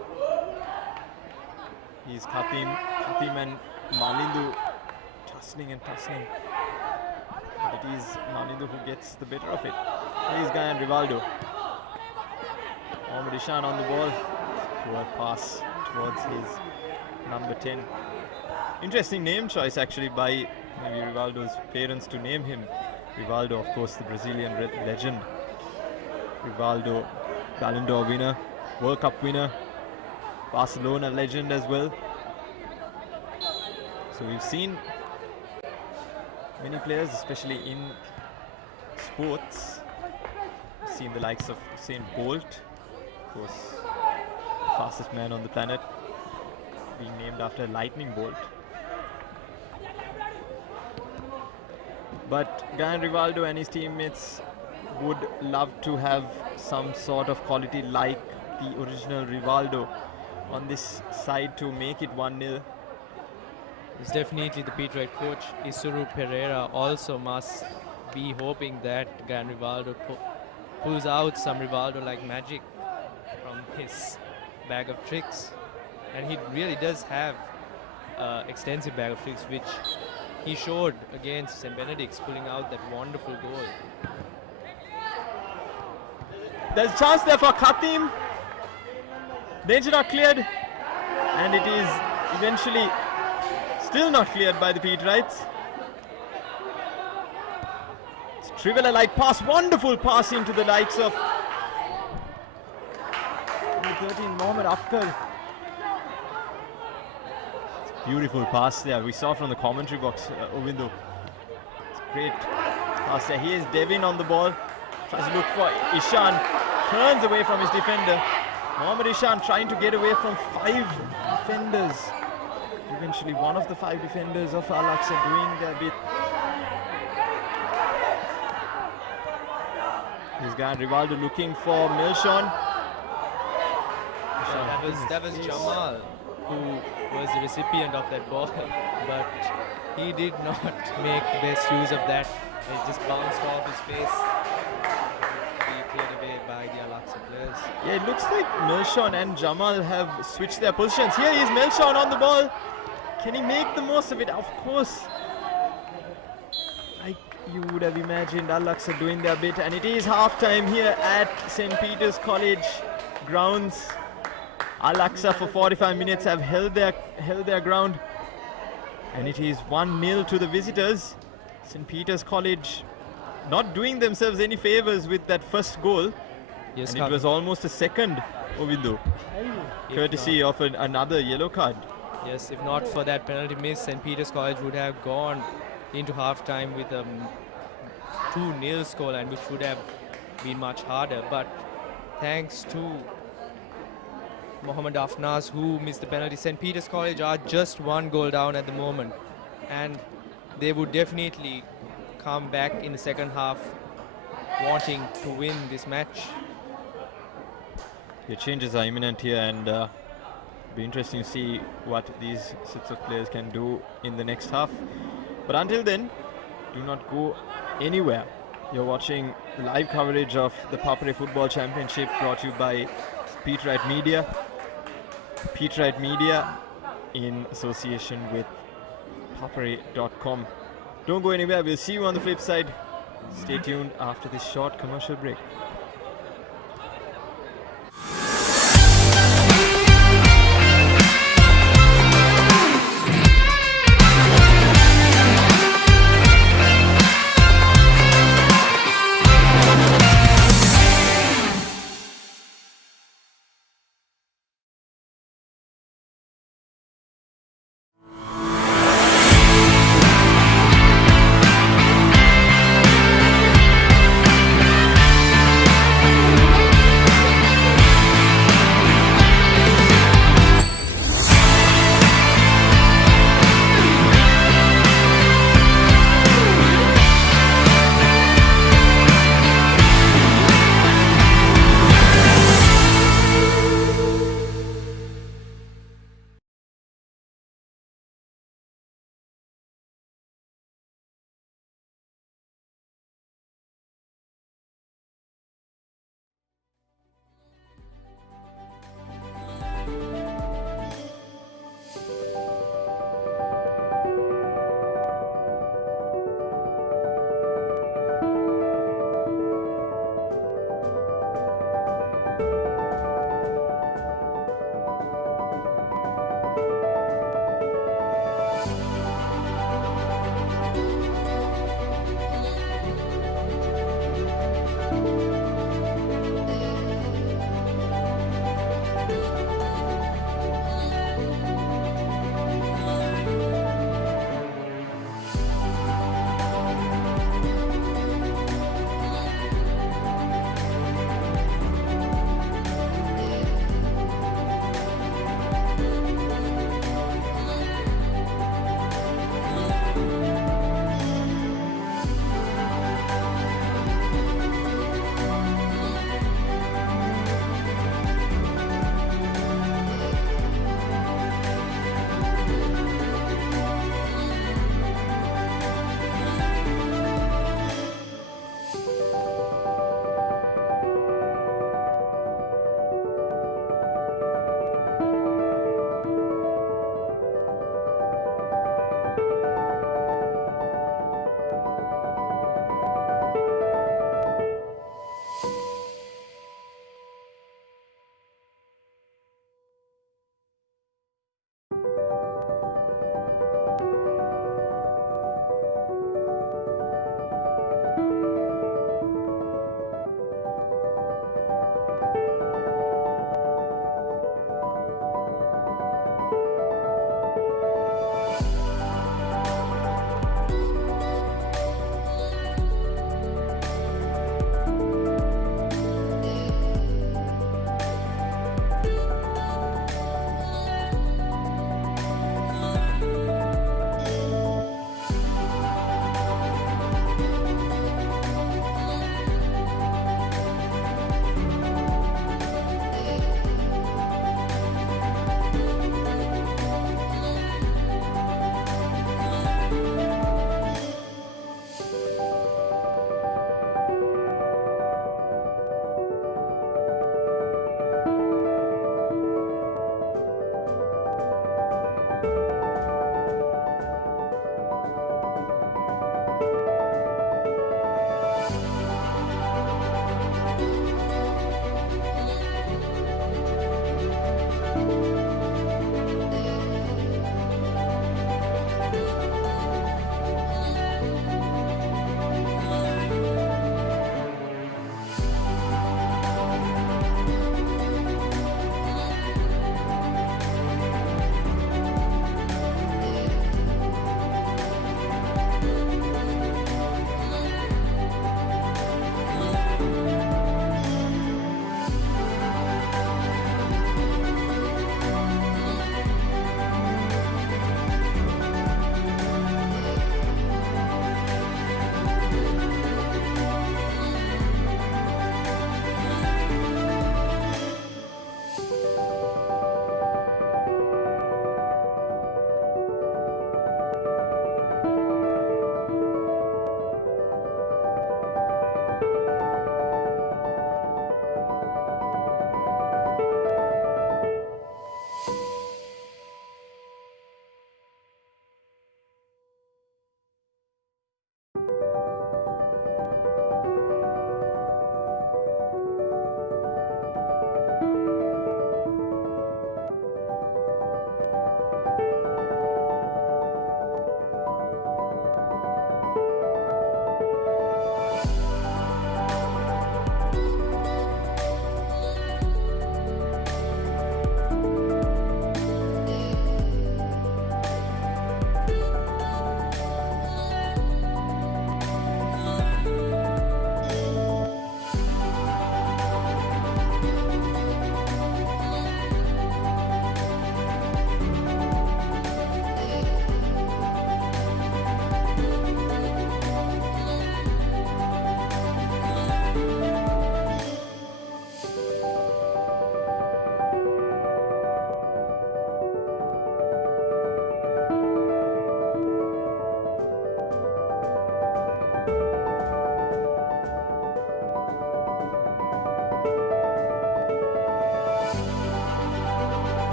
He's Khatim and Malindu tussling and tussling. But it is Malindu who gets the better of it. Here's Gayan Rivaldo. Mohammad Ishan on the ball. Poor pass towards his number 10. Interesting name choice actually by maybe Rivaldo's parents to name him Rivaldo, of course, the Brazilian legend. Rivaldo, Ballon d'Or winner, World Cup winner, Barcelona legend as well. So we've seen many players, especially in sports. We've seen the likes of Usain Bolt, of course, the fastest man on the planet, being named after a lightning bolt. But Gayan Rivaldo and his teammates would love to have some sort of quality like the original Rivaldo on this side to make it 1-0. It's definitely the Peterite coach, Isuru Pereira, also must be hoping that Gayan Rivaldo pulls out some Rivaldo-like magic from his bag of tricks. And he really does have extensive bag of tricks, which he showed against St. Benedict's, pulling out that wonderful goal. There's a chance there for Khatim. Danger not cleared. And it is eventually still not cleared by the Peterites. It's Trivela-like pass, wonderful pass into the likes of number 13, Mohammad Afkar. Beautiful pass there. We saw from the commentary box, Ovindo. It's a great pass there. Here's Devin on the ball. Tries to look for Ishan. Turns away from his defender. Mohammad Ishan trying to get away from 5 defenders. Eventually one of the 5 defenders of Al-Aqsa doing their bit. Here's Gayan Rivaldo looking for Milshon. That was Jamal who was the recipient of that ball, but he did not make the best use of that. It just bounced off his face. He cleared away by the Al-Aqsa players. Yeah, it looks like Milshon and Jamal have switched their positions. Here is Milshon on the ball. Can he make the most of it? Of course. Like you would have imagined, Al-Aqsa doing their bit, and it is half-time here at St. Peter's College grounds. Al-Aqsa for 45 minutes have held their ground, and it is 1-0 to the visitors. St. Peter's College not doing themselves any favors with that first goal. Yes, and it was almost a second, Ovindo, courtesy of another yellow card. Yes, if not for that penalty miss, St. Peter's College would have gone into half-time with a 2-0 scoreline, which would have been much harder. But thanks to Mohammad Afnaz, who missed the penalty, St. Peter's College are just 1 goal down at the moment, and they would definitely come back in the second half wanting to win this match. The changes are imminent here, and it'll be interesting to see what these sets of players can do in the next half. But until then, do not go anywhere. You're watching live coverage of the Papare Football Championship brought to you by Peterite Media. Peterite Media in association with papare.com. Don't go anywhere. We'll see you on the flip side. Stay tuned after this short commercial break.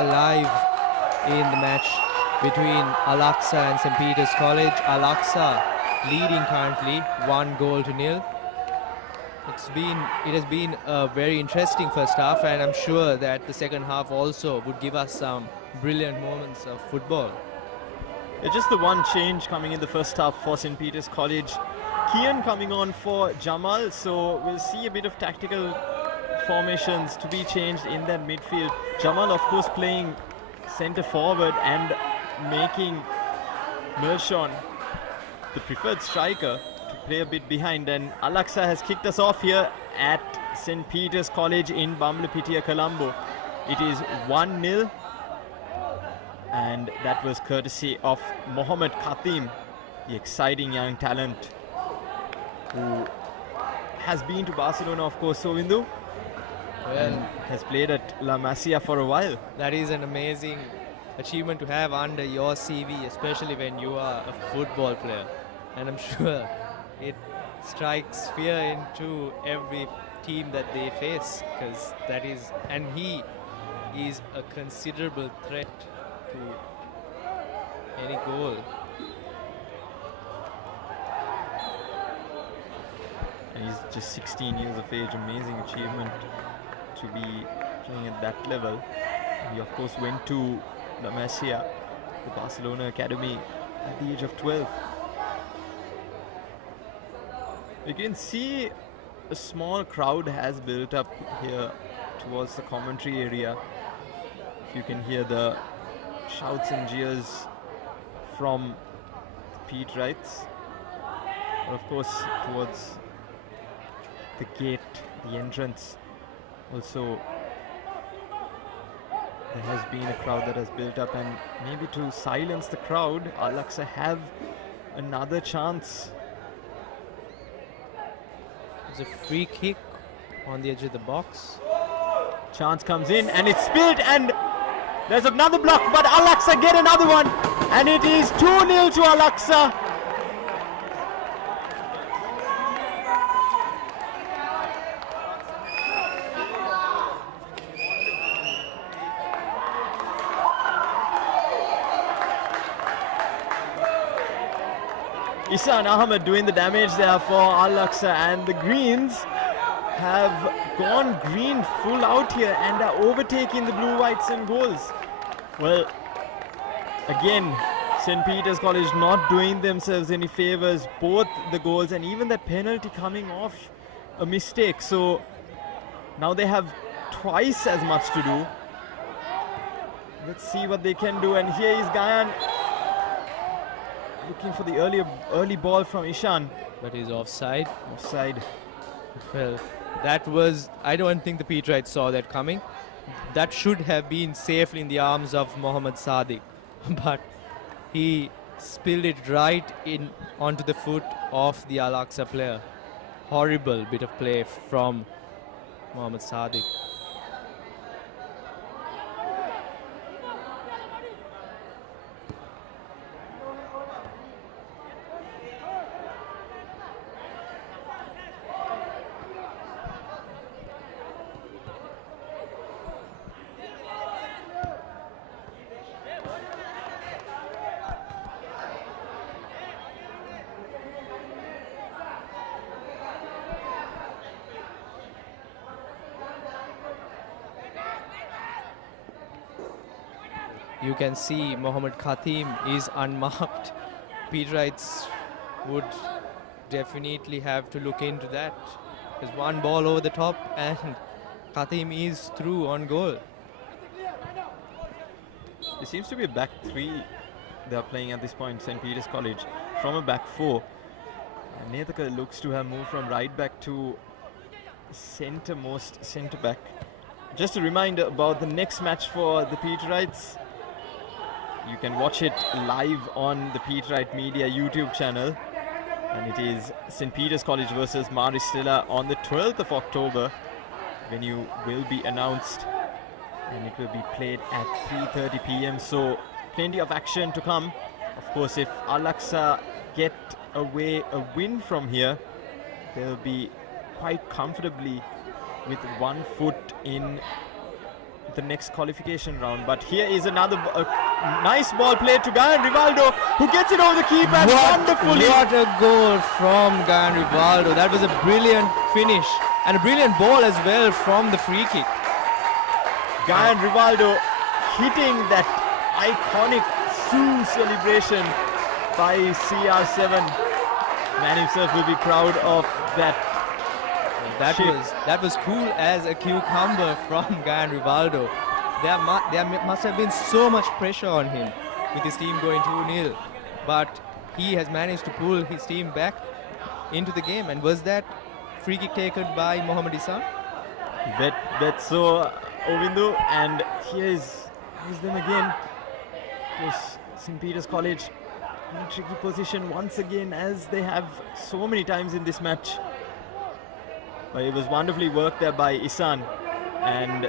are live in the match between Al-Aqsa and St. Peter's College. Al-Aqsa leading currently 1-0. It has been a very interesting first half, and I'm sure that the second half also would give us some brilliant moments of football. Yeah, just the one change coming in the first half for St. Peter's College. Kian coming on for Jamal, so we'll see a bit of tactical formations to be changed in that midfield. Jamal, of course, playing centre forward and making Mershon the preferred striker to play a bit behind. And Al-Aqsa has kicked us off here at St. Peter's College in Bamlapitia, Colombo. It is 1-0, and that was courtesy of Mohammad Khatim, the exciting young talent who has been to Barcelona, of course, Sovindu, and has played at La Masia for a while. That is an amazing achievement to have under your CV, especially when you are a football player. And I'm sure it strikes fear into every team that they face, because that is, and he is a considerable threat to any goal. And he's just 16 years of age. Amazing achievement to be playing at that level. He of course went to La Masia, the Barcelona academy, at the age of 12. You can see a small crowd has built up here towards the commentary area. If you can hear the shouts and jeers from the Pete Wrights, and of course towards the gate, the entrance, also there has been a crowd that has built up, and maybe to silence the crowd, Al-Aqsa have another chance. It's a free kick on the edge of the box. Chance comes in and it's spilled, and there's another block, but Al-Aqsa get another one, and it is 2-0 to Al-Aqsa. Isan Ahmed doing the damage there for Al-Aqsa, and the Greens have gone green full out here and are overtaking the blue, whites and goals. Well, again, St. Peter's College not doing themselves any favors, both the goals and even that penalty coming off a mistake. So now they have twice as much to do. Let's see what they can do. And here is Gayan looking for the early ball from Ishan. But he's offside. Offside. Well, that was, I don't think the Pete Wright saw that coming. That should have been safely in the arms of Mohammad Sadiq. But he spilled it right in onto the foot of the Al-Aqsa player. Horrible bit of play from Mohammad Sadiq. You can see Mohammad Khatim is unmarked. Pete Wrights would definitely have to look into that. There's one ball over the top and Khatim is through on goal. It seems to be a back three they are playing at this point, St. Peter's College, from a back four. And Nethaka looks to have moved from right back to centre-most centre back. Just a reminder about the next match for the Pete Wrights. You can watch it live on the Pete Wright Media YouTube channel. And it is St. Peter's College versus Maristella on the 12th of October. Venue will be announced and it will be played at 3:30 p.m. So plenty of action to come. Of course, if Al-Aqsa get away a win from here, they'll be quite comfortably with 1 foot in the next qualification round. But here is another nice ball played to Gayan Rivaldo, who gets it over the keeper and wonderfully. What a goal from Gayan Rivaldo. That was a brilliant finish and a brilliant ball as well from the free kick. Gayan Rivaldo hitting that iconic Sioux celebration by CR7. Man himself will be proud of that. That was cool as a cucumber from Gayan Rivaldo. There must have been so much pressure on him with his team going 2-0, but he has managed to pull his team back into the game. And was that free kick taken by Mohammad Isan? Bet so, Ovindu. And here's them again. Of course, St. Peter's College in a tricky position once again, as they have so many times in this match. But it was wonderfully worked there by Isan, and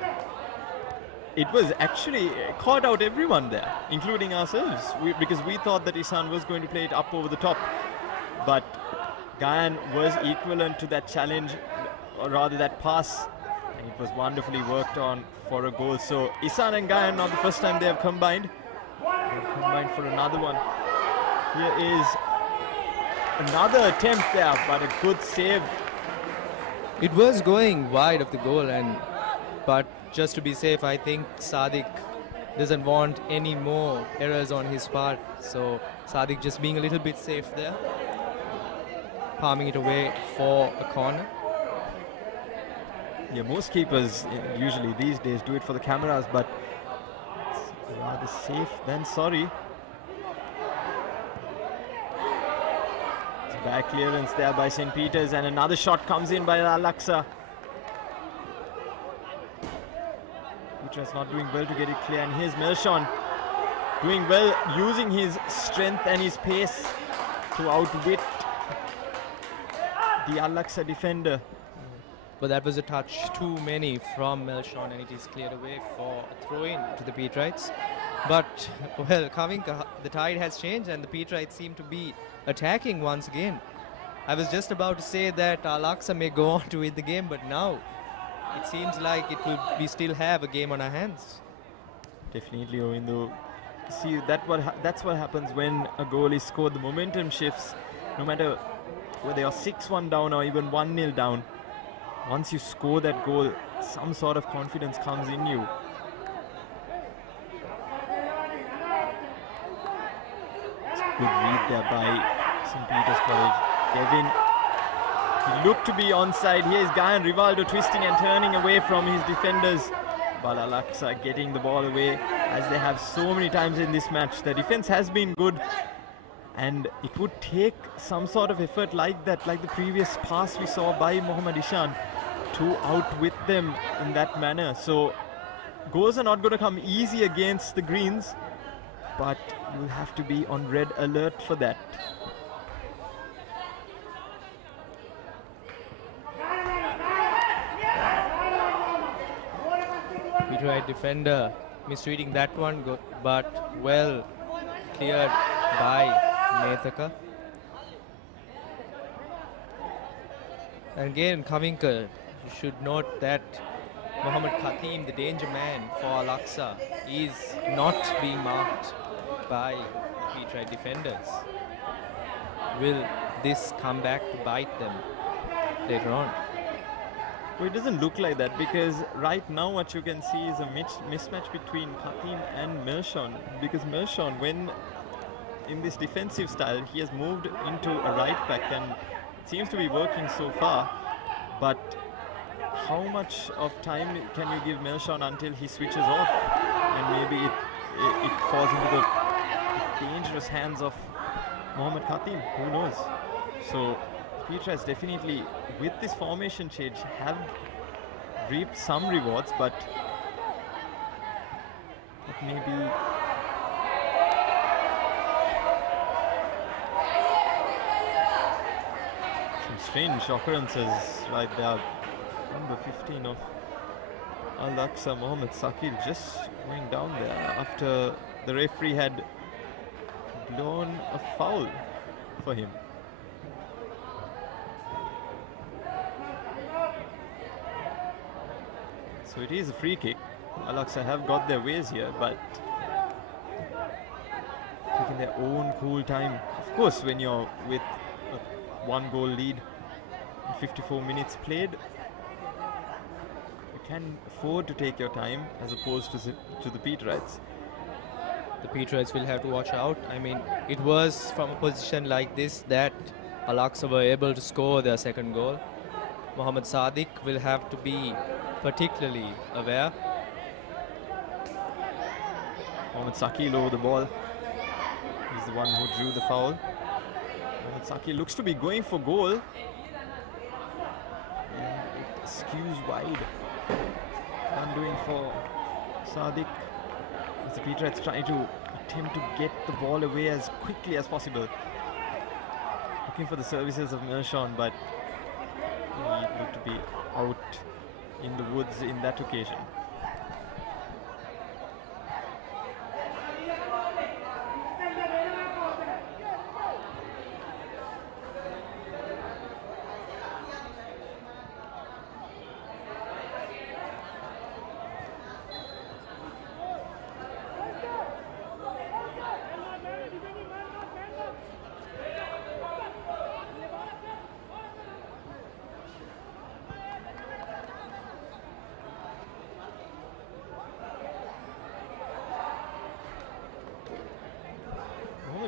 it was actually caught out everyone there, including ourselves, because we thought that Isan was going to play it up over the top. But Gayan was equivalent to that challenge, or rather that pass, and it was wonderfully worked on for a goal. So Isan and Gayan, not the first time they have combined. They've combined for another one. Here is another attempt there, but a good save. It was going wide of the goal, but just to be safe, I think Sadiq doesn't want any more errors on his part. So Sadiq just being a little bit safe there, palming it away for a corner. Yeah, most keepers usually these days do it for the cameras, but it's rather safe than sorry. Back clearance there by St. Peter's, and another shot comes in by Aqsa. Peter's not doing well to get it clear, and here's Melshon doing well, using his strength and his pace to outwit the Aqsa defender. But that was a touch too many from Melshon, and it is cleared away for a throw-in to the Peterites. But, well, the tide has changed and the Peterites seem to be attacking once again. I was just about to say that Aqsa may go on to win the game, but now it seems like we still have a game on our hands. Definitely, Ovindu. See, that's what happens when a goal is scored. The momentum shifts, no matter whether you're 6-1 down or even 1-0 down. Once you score that goal, some sort of confidence comes in you. Good read there by St. Peter's College. Kevin, he looked to be onside. Here's Gayan Rivaldo twisting and turning away from his defenders. But Aqsa getting the ball away, as they have so many times in this match. The defense has been good, and it would take some sort of effort like that, like the previous pass we saw by Mohammad Ishan, to outwit them in that manner. So goals are not going to come easy against the Greens, but you'll have to be on red alert for that. Peterite defender misreading that one, but well cleared by Methaka. And again, Kavinkar, you should note that Mohammad Khatim, the danger man for Aqsa, is not being marked by Peterite defenders. Will this come back to bite them later on? Well, it doesn't look like that, because right now what you can see is a mismatch between Khatim and Melshon. Because Melshon, when in this defensive style, he has moved into a right back and it seems to be working so far. But how much of time can you give Melshon until he switches off, and maybe it falls into the dangerous hands of Mohammad Khatim? Who knows? So Petra has definitely, with this formation change, have reaped some rewards, but it may be some strange occurrences right there. Number 15 of Aqsa, Mohammad Sakil, just going down there after the referee had blown a foul for him. So it is a free kick. Al-Aqsa have got their ways here, but taking their own cool time. Of course, when you're with a 1-goal lead in 54 minutes played, you can afford to take your time as opposed to the Peterites. The Patriots will have to watch out. I mean, it was from a position like this that Al-Aqsa were able to score their second goal. Mohammad Sadiq will have to be particularly aware. Mohammad Saqil over the ball. He's the one who drew the foul. Mohammad Saqil looks to be going for goal. And it skews wide. Undoing for Sadiq. As the Peterites trying to attempt to get the ball away as quickly as possible. Looking for the services of Mershon, but he looked to be out in the woods in that occasion.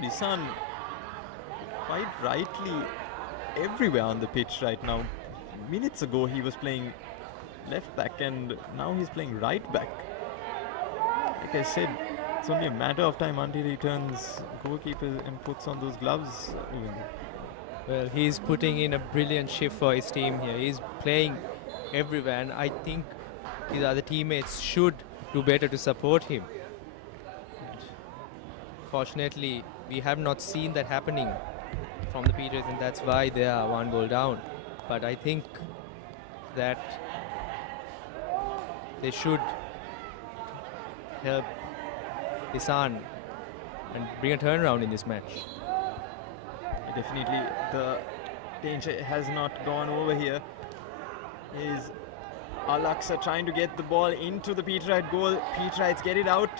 Isan quite rightly everywhere on the pitch right now. Minutes ago he was playing left back and now he's playing right back. Like I said, it's only a matter of time until he turns goalkeeper and puts on those gloves. Well, he's putting in a brilliant shift for his team here. He's playing everywhere, and I think his other teammates should do better to support him. Fortunately, we have not seen that happening from the Peter's, and that's why they are 1 goal down. But I think that they should help Isan and bring a turnaround in this match. Definitely the danger has not gone over here. Is Al-Aqsa trying to get the ball into the Peterite goal. Peterites get it out.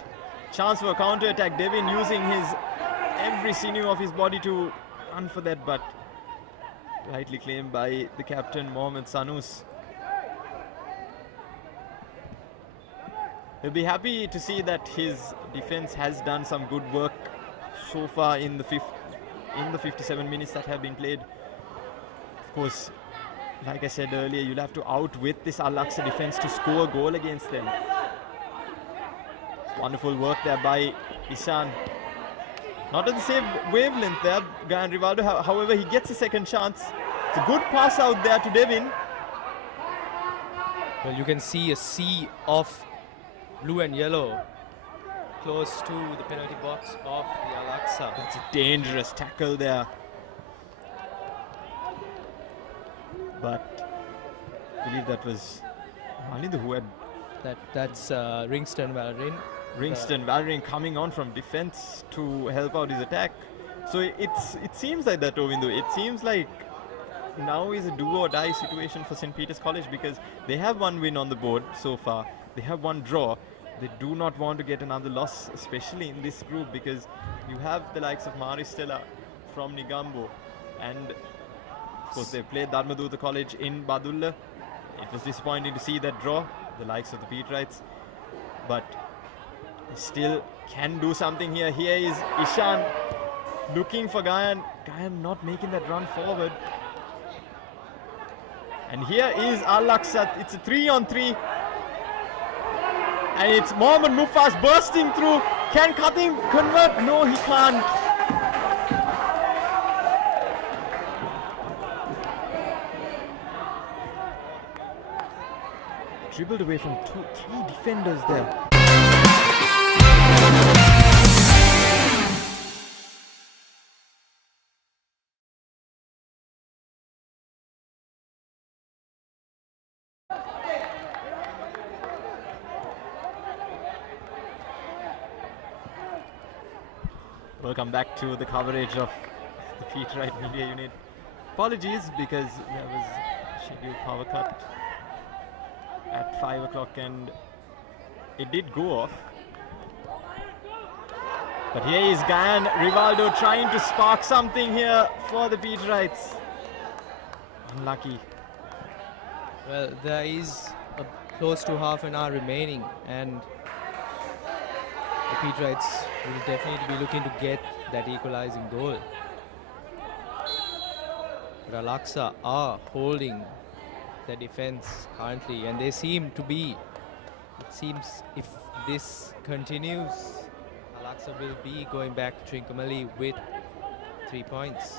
Chance for a counter-attack. Devin using his every sinew of his body to run for that, but rightly claimed by the captain, Mohammad Sanus. He'll be happy to see that his defense has done some good work so far in the 57 minutes that have been played. Of course, like I said earlier, you'll have to outwit this Al-Aqsa defense to score a goal against them. Wonderful work there by Isan. Not at the same wavelength there, Gayan Rivaldo. However, he gets a second chance. It's a good pass out there to Devin. Well, you can see a sea of blue and yellow close to the penalty box of the Al-Aqsa. That's a dangerous tackle there. But I believe that was Malind who had... That's Ringston Valrin. Ringston Valrin coming on from defense to help out his attack. So it seems like that, Ovindu. It seems like now is a do or die situation for St. Peter's College, because they have 1 win on the board so far. They have 1 draw. They do not want to get another loss, especially in this group, because you have the likes of Maristella from Nigambo, and of course they played Dharmadutta College in Badulla. It was disappointing to see that draw, the likes of the Peterites, but they still can do something here. Here is Ishan looking for Gayan. Gayan not making that run forward. And here is Al-Aqsa. It's a 3-on-3. And it's Mohammad Mufas bursting through. Can Khatim convert? No, he can't. Dribbled away from 3 defenders there. Welcome back to the coverage of the Peterite Media Unit. Apologies because there was a scheduled power cut at 5 o'clock and it did go off. But here is Gayan Rivaldo trying to spark something here for the Peterites. Unlucky. Well, there is close to half an hour remaining, and the Peterites will definitely be looking to get that equalizing goal. But Aqsa are holding the defense currently, and they seem to be. It seems if this continues, Aqsa will be going back to Trincomalee with 3 points.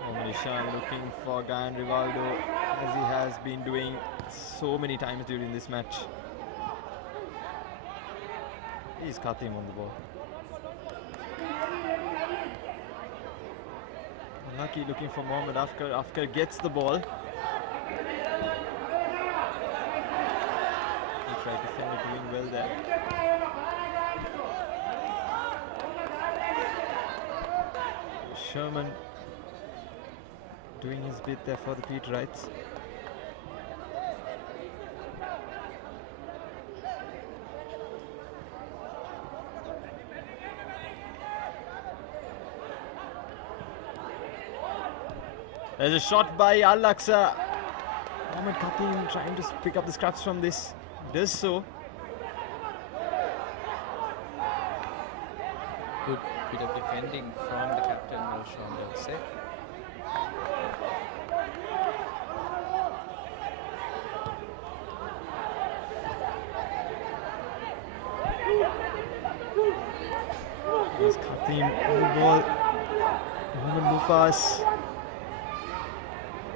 Mohammad Ishan looking for Gayan Rivaldo, as he has been doing so many times during this match. He's Khatim on the ball. Unlucky, looking for Mohammad Afkar. Afkar gets the ball. Right defender doing well there. Sherman doing his bit there for the Peterites. There's a shot by Al-Aqsa. Mohammad Khatim trying to pick up the scraps from this. Does so. Good bit of defending from the captain, Roshan, I would say. There's Khatim on the ball. Mohammad Mufas.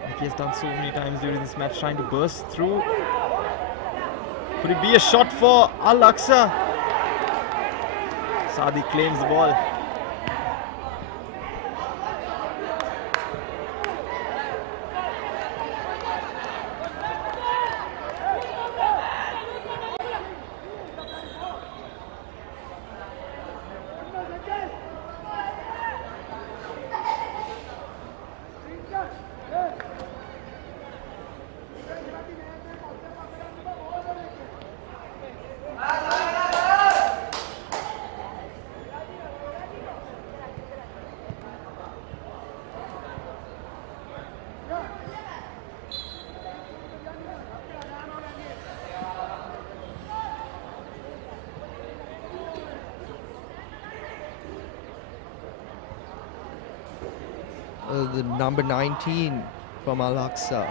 Like he has done so many times during this match, trying to burst through. Could it be a shot for Al-Aqsa? Sadi claims the ball. The number 19 from Al-Aqsa,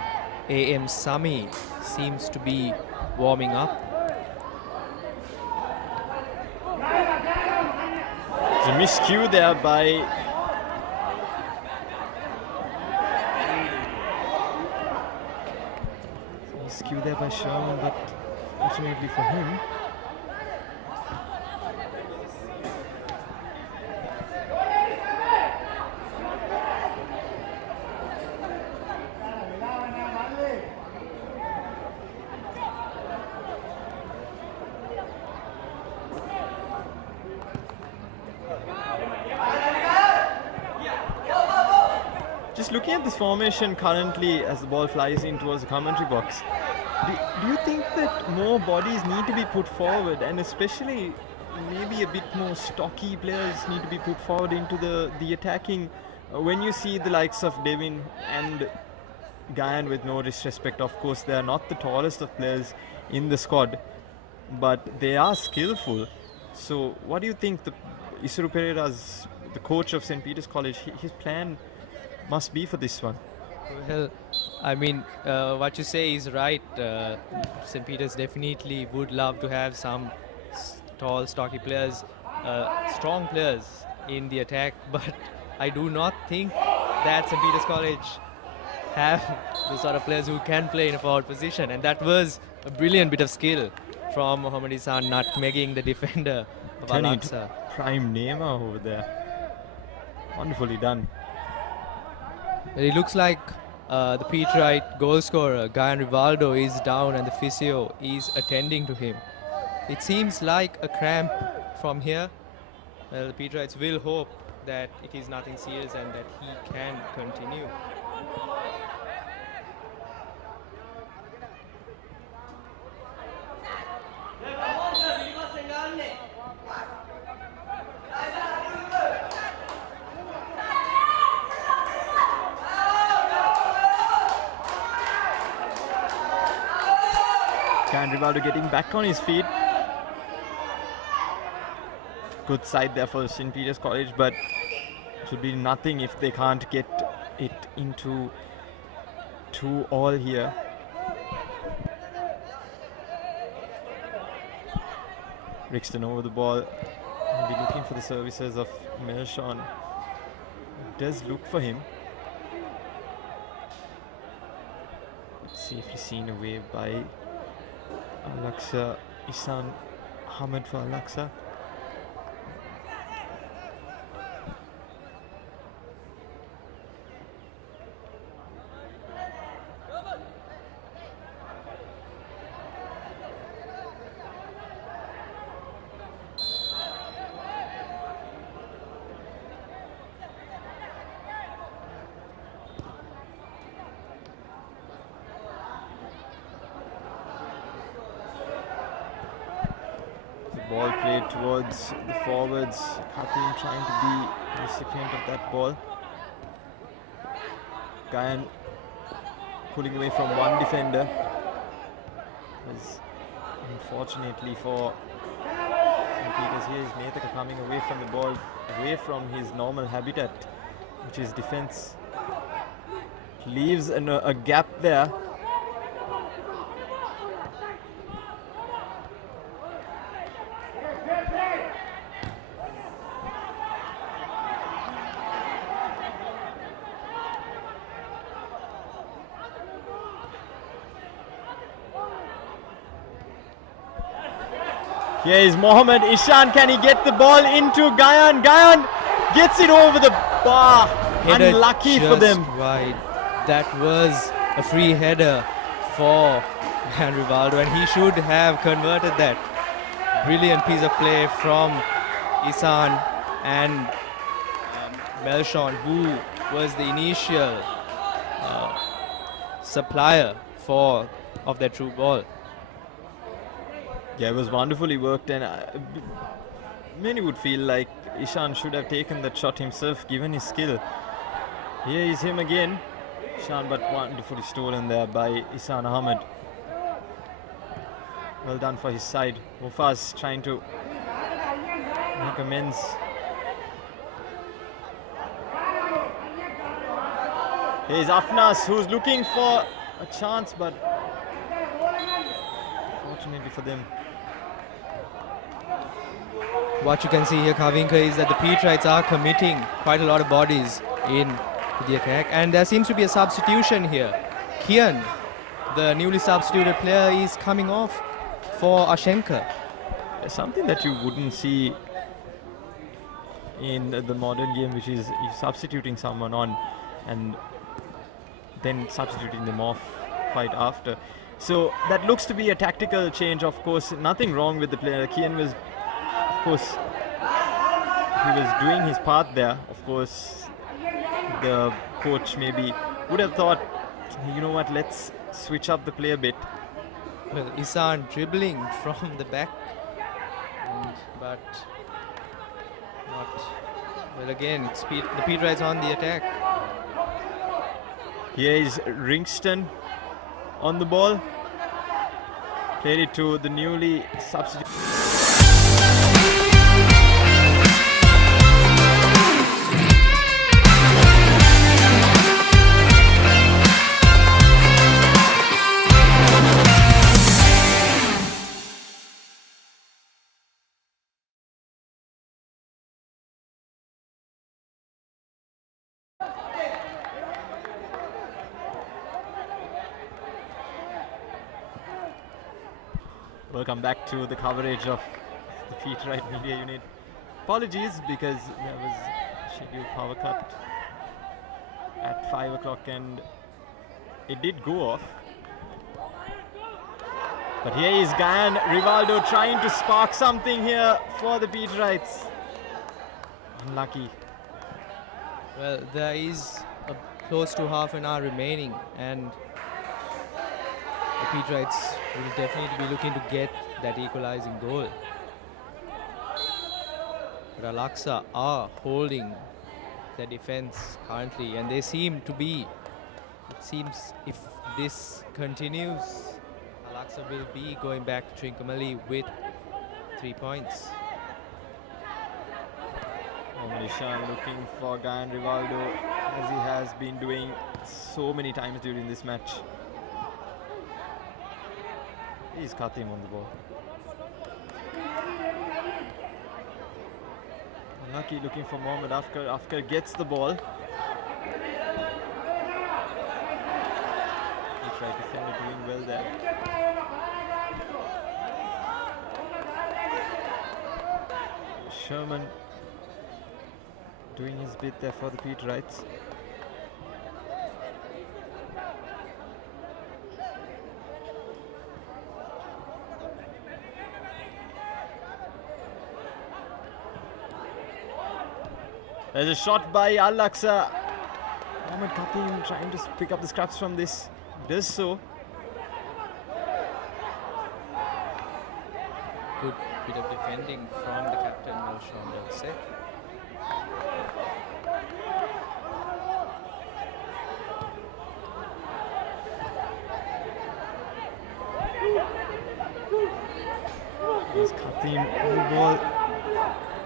A.M. Sami, seems to be warming up. There's a miscue there by Sherman, but fortunately for him, looking at this formation currently as the ball flies in towards the commentary box, do you think that more bodies need to be put forward, and especially maybe a bit more stocky players need to be put forward into the attacking? When you see the likes of Devin and Gayan, with no disrespect, of course, they are not the tallest of players in the squad, but they are skillful. So what do you think Isuru Pereira's, the coach of St. Peter's College, his plan must be for this one? Well, I mean, what you say is right. St. Peter's definitely would love to have some tall, stocky players, strong players in the attack, but I do not think that St. Peter's College have the sort of players who can play in a forward position, and that was a brilliant bit of skill from Mohammad Isan, nutmegging the defender of Al-Aqsa. Prime Neymar over there. Wonderfully done. It looks like the Peterite goal scorer, Gayan Rivaldo, is down and the physio is attending to him. It seems like a cramp from here. Well, the Peterites will hope that it is nothing serious and that he can continue. Guyan Rivaldo getting back on his feet. Good side there for St. Peter's College, but it will be nothing if they can't get it into 2-all here. Brixton over the ball. Maybe looking for the services of Melshon. Does look for him. Let's see if he's seen away by Aqsa. Isan Ahmed for Aqsa. Ball played towards the forwards. Khatin trying to be the recipient of that ball. Guyan pulling away from one defender. As unfortunately for St. Peter's here is Mehta coming away from the ball, away from his normal habitat, which is defense. Leaves a gap there. Here is Mohammed Ishan. Can he get the ball into Guyan? Guyan gets it over the bar. Headed Unlucky for them. Wide. That was a free header for Guyan Rivaldo, and he should have converted that. Brilliant piece of play from Isan and Melshon, who was the initial supplier of that through ball. Yeah, it was wonderfully worked, and many would feel like Ishan should have taken that shot himself, given his skill. Here is him again, Ishan, but wonderfully stolen there by Isan Ahmed. Well done for his side. Mufaz trying to make amends. Here's Afnas, who's looking for a chance, but fortunately for them. What you can see here, Kavinka, is that the Petrites are committing quite a lot of bodies in the attack, and there seems to be a substitution here. Kian, the newly substituted player, is coming off for Ashenka. Something that you wouldn't see in the modern game, which is you substituting someone on and then substituting them off quite after. So that looks to be a tactical change. Of course, nothing wrong with the player. Kian was, of course, he was doing his part there. Of course, the coach maybe would have thought, you know what, let's switch up the play a bit. Well, Isan dribbling from the back, but not. Well, again, the Petrites on the attack. Here is Ringston on the ball. Played it to the newly substituted. Welcome back to the coverage of the Petrite Media Unit. Apologies because there was a scheduled power cut at 5 o'clock and it did go off. But here is Guyan Rivaldo trying to spark something here for the Petrites. Unlucky. Well, there is close to half an hour remaining, and the Petrites will definitely be looking to get that equalizing goal. But Aqsa are holding the defense currently, and they seem to be, it seems if this continues, Aqsa will be going back to Trincomalee with 3 points. Nishan looking for Gayan Rivaldo, as he has been doing so many times during this match. He's Khatim on the ball. Unlucky, looking for Mohammad Afkar. Afkar gets the ball. He tried to defend it, doing well there. Sherman doing his bit there for the Pete Wrights. There's a shot by Al-Aqsa. Mohammad Khatim trying to pick up the scraps from this. Does so. Good bit of defending from the captain, Roshan Delse. There's Khatim on the ball.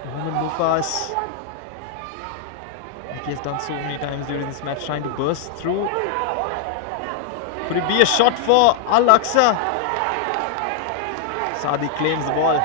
Mohammad Mufas. Like he has done so many times during this match, trying to burst through. Could it be a shot for Al-Aqsa? Sadiq claims the ball.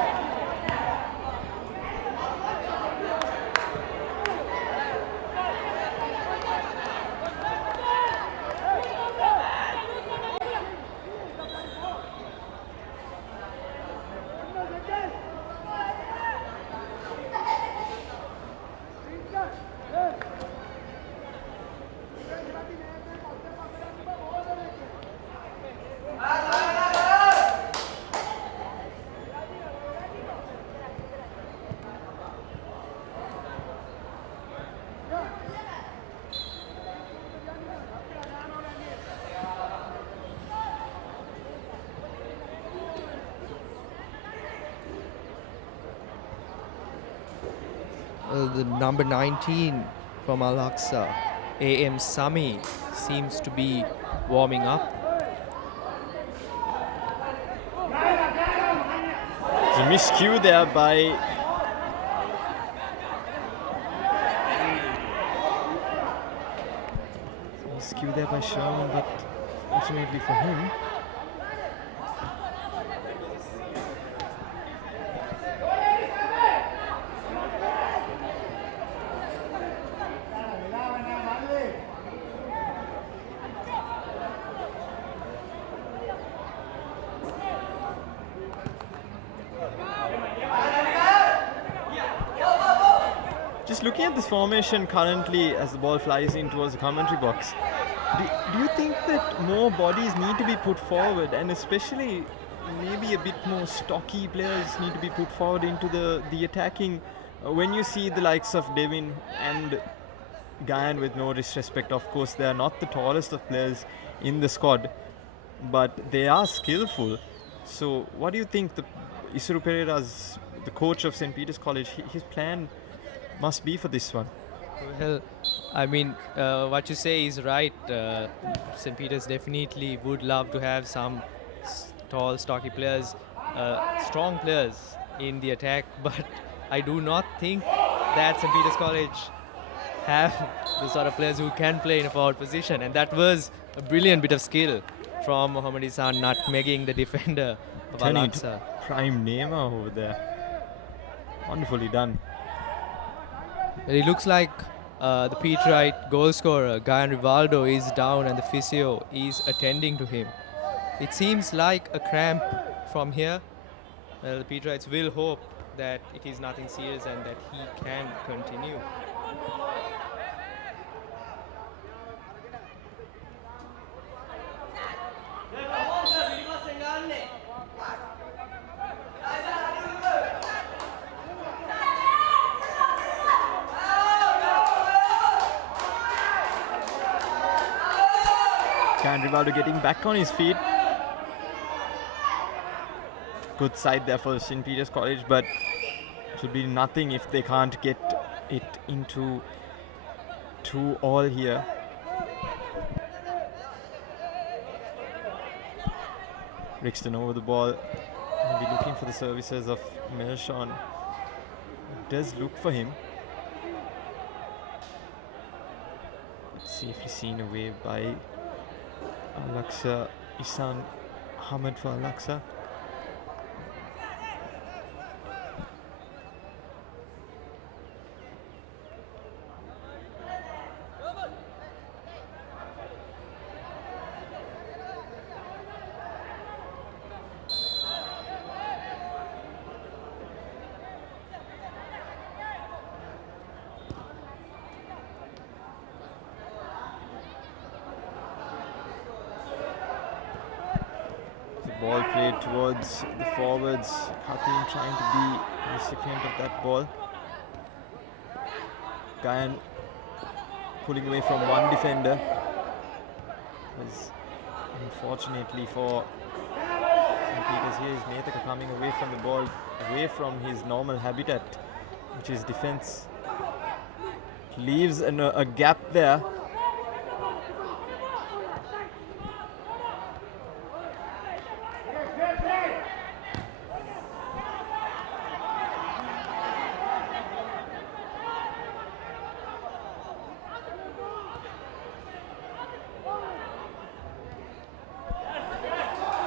The number 19 from Al-Aqsa, A.M. Sami, seems to be warming up. There's a miscue there by Sherman, but fortunately for him, just looking at this formation currently as the ball flies in towards the commentary box, do you think that more bodies need to be put forward, and especially maybe a bit more stocky players need to be put forward into the attacking? When you see the likes of Devin and Gayan, with no disrespect, of course, they are not the tallest of players in the squad, but they are skillful. So what do you think Isuru Pereira's, the coach of St. Peter's College, his plan must be for this one? Well, I mean, what you say is right. St. Peter's definitely would love to have some tall, stocky players, strong players in the attack, but I do not think that St. Peter's College have the sort of players who can play in a forward position, and that was a brilliant bit of skill from Mohammad Isan, nutmegging the defender of Al-Aqsa. Prime Neymar over there. Wonderfully done. Well, it looks like the Pete Wright goal scorer, Gayan Rivaldo, is down and the physio is attending to him. It seems like a cramp from here. Well, the Pete Wrights will hope that it is nothing serious and that he can continue. Gayan Rivaldo getting back on his feet. Good side there for St. Peter's College, but it will be nothing if they can't get it into 2-2 here. Brixton over the ball. Maybe looking for the services of Melshon. It does look for him. Safely seen away by Aqsa. Ihsan Ahmed for Aqsa. Ball played towards the forwards. Khatim trying to be recipient of that ball. Gayan pulling away from one defender. Unfortunately for St. Peter's, here is Nethaka coming away from the ball, away from his normal habitat, which is defense. Leaves a gap there.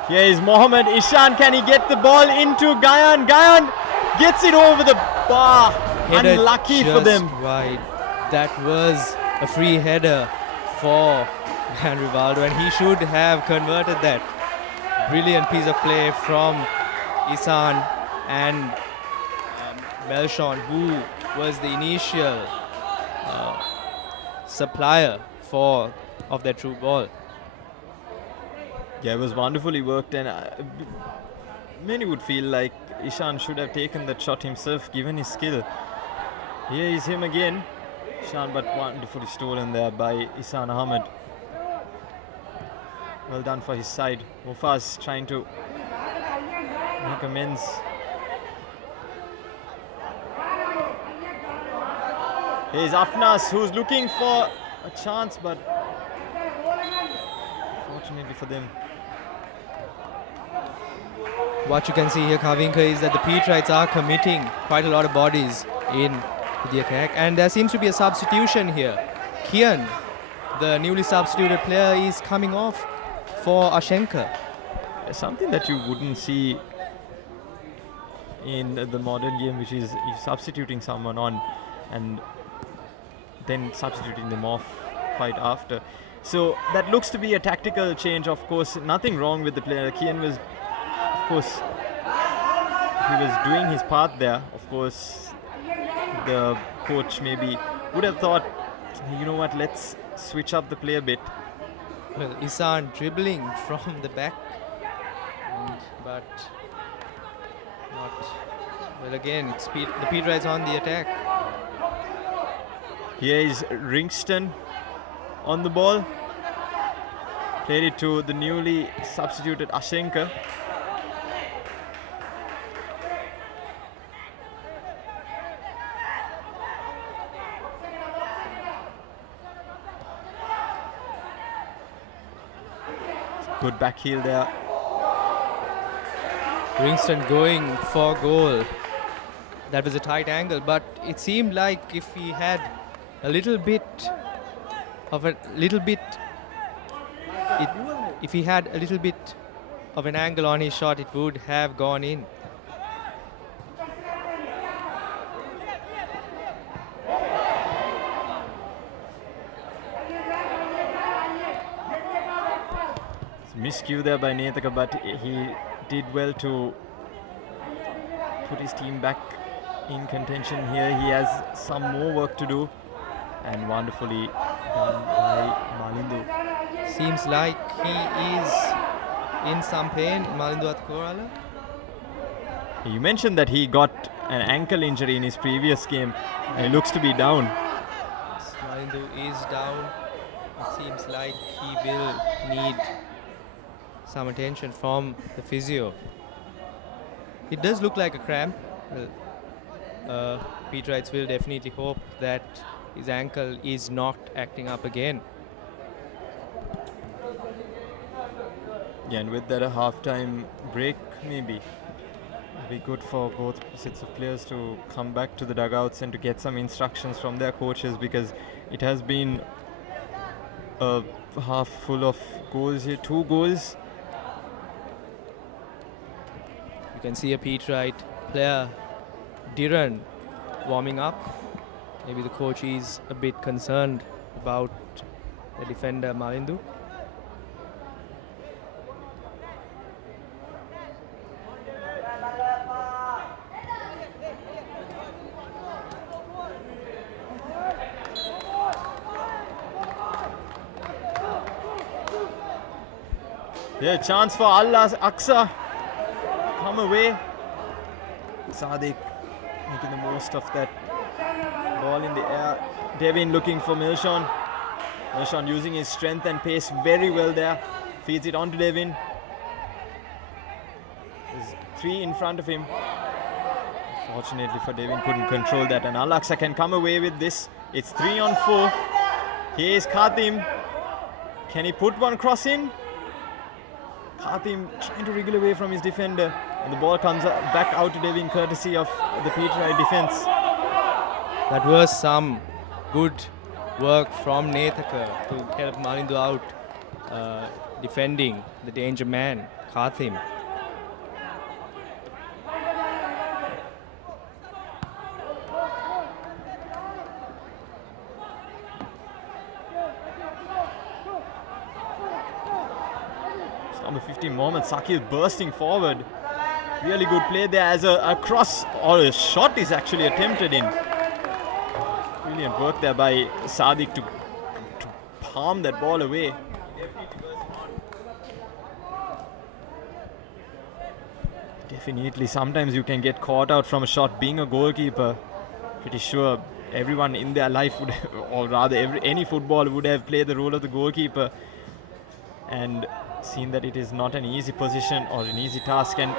Here is Mohammed Ishan. Can he get the ball into Gayan? Gayan gets it over the bar. Headed unlucky for them. Wide. That was a free header for Gayan Rivaldo, and he should have converted that. Brilliant piece of play from Ihsan and Melshon, who was the initial supplier of that through ball. Yeah, it was wonderfully worked, and many would feel like Ishan should have taken that shot himself, given his skill. Here is him again, Ishan, but wonderfully stolen there by Ihsan Ahmed. Well done for his side. Mufaz trying to make amends. Here's Afnas, who's looking for a chance, but unfortunately for them. What you can see here, Kavinka, is that the Petrites are committing quite a lot of bodies in the attack, and there seems to be a substitution here. Kian, the newly substituted player, is coming off for Ashenka. Something that you wouldn't see in the modern game, which is substituting someone on and then substituting them off quite after. So that looks to be a tactical change. Of course, nothing wrong with the player. Kian was, of course, he was doing his part there. Of course, the coach maybe would have thought, you know what, let's switch up the play a bit. Well, Ihsan dribbling from the back, but not. Well, again, the Petrites on the attack. Here is Ringston on the ball. Played it to the newly substituted Ashenka. Good back heel there. Ringston going for goal. That was a tight angle, but it seemed like if he had a little bit of an angle on his shot, it would have gone in. Miscue there by Nethaka, but he did well to put his team back in contention here. He has some more work to do, and wonderfully done by Malindu. Seems like he is in some pain, Malindu Atkorala. You mentioned that he got an ankle injury in his previous game, and he looks to be down. Malindu is down. It seems like he will need some attention from the physio. It does look like a cramp. Petrites will definitely hope that his ankle is not acting up again. Yeah, and with that a half-time break, maybe it'll be good for both sets of players to come back to the dugouts and to get some instructions from their coaches, because it has been a half full of goals here, 2 goals. You can see a Pete Wright player, Diran, warming up. Maybe the coach is a bit concerned about the defender Malindu. Yeah, chance for Aqsa. Come away. Sadiq making the most of that ball in the air. Devin looking for Milshon. Milshon using his strength and pace very well there. Feeds it on to Devin. There's 3 in front of him. Fortunately for Devin, couldn't control that. And Al-Aqsa can come away with this. It's 3 on 4. Here is Khatim. Can he put one cross in? Khatim trying to wriggle away from his defender. And the ball comes back out to Devin, courtesy of the Pete Wright defense. That was some good work from Nethaka to help Malindu out, defending the danger man, Khatim. Number 15, Mohammad Sakil bursting forward. Really good play there as a cross or a shot is actually attempted in. Brilliant work there by Sadiq to palm that ball away. Definitely, sometimes you can get caught out from a shot. Being a goalkeeper, pretty sure everyone in their life would, or rather any footballer would have played the role of the goalkeeper and seen that it is not an easy position or an easy task, and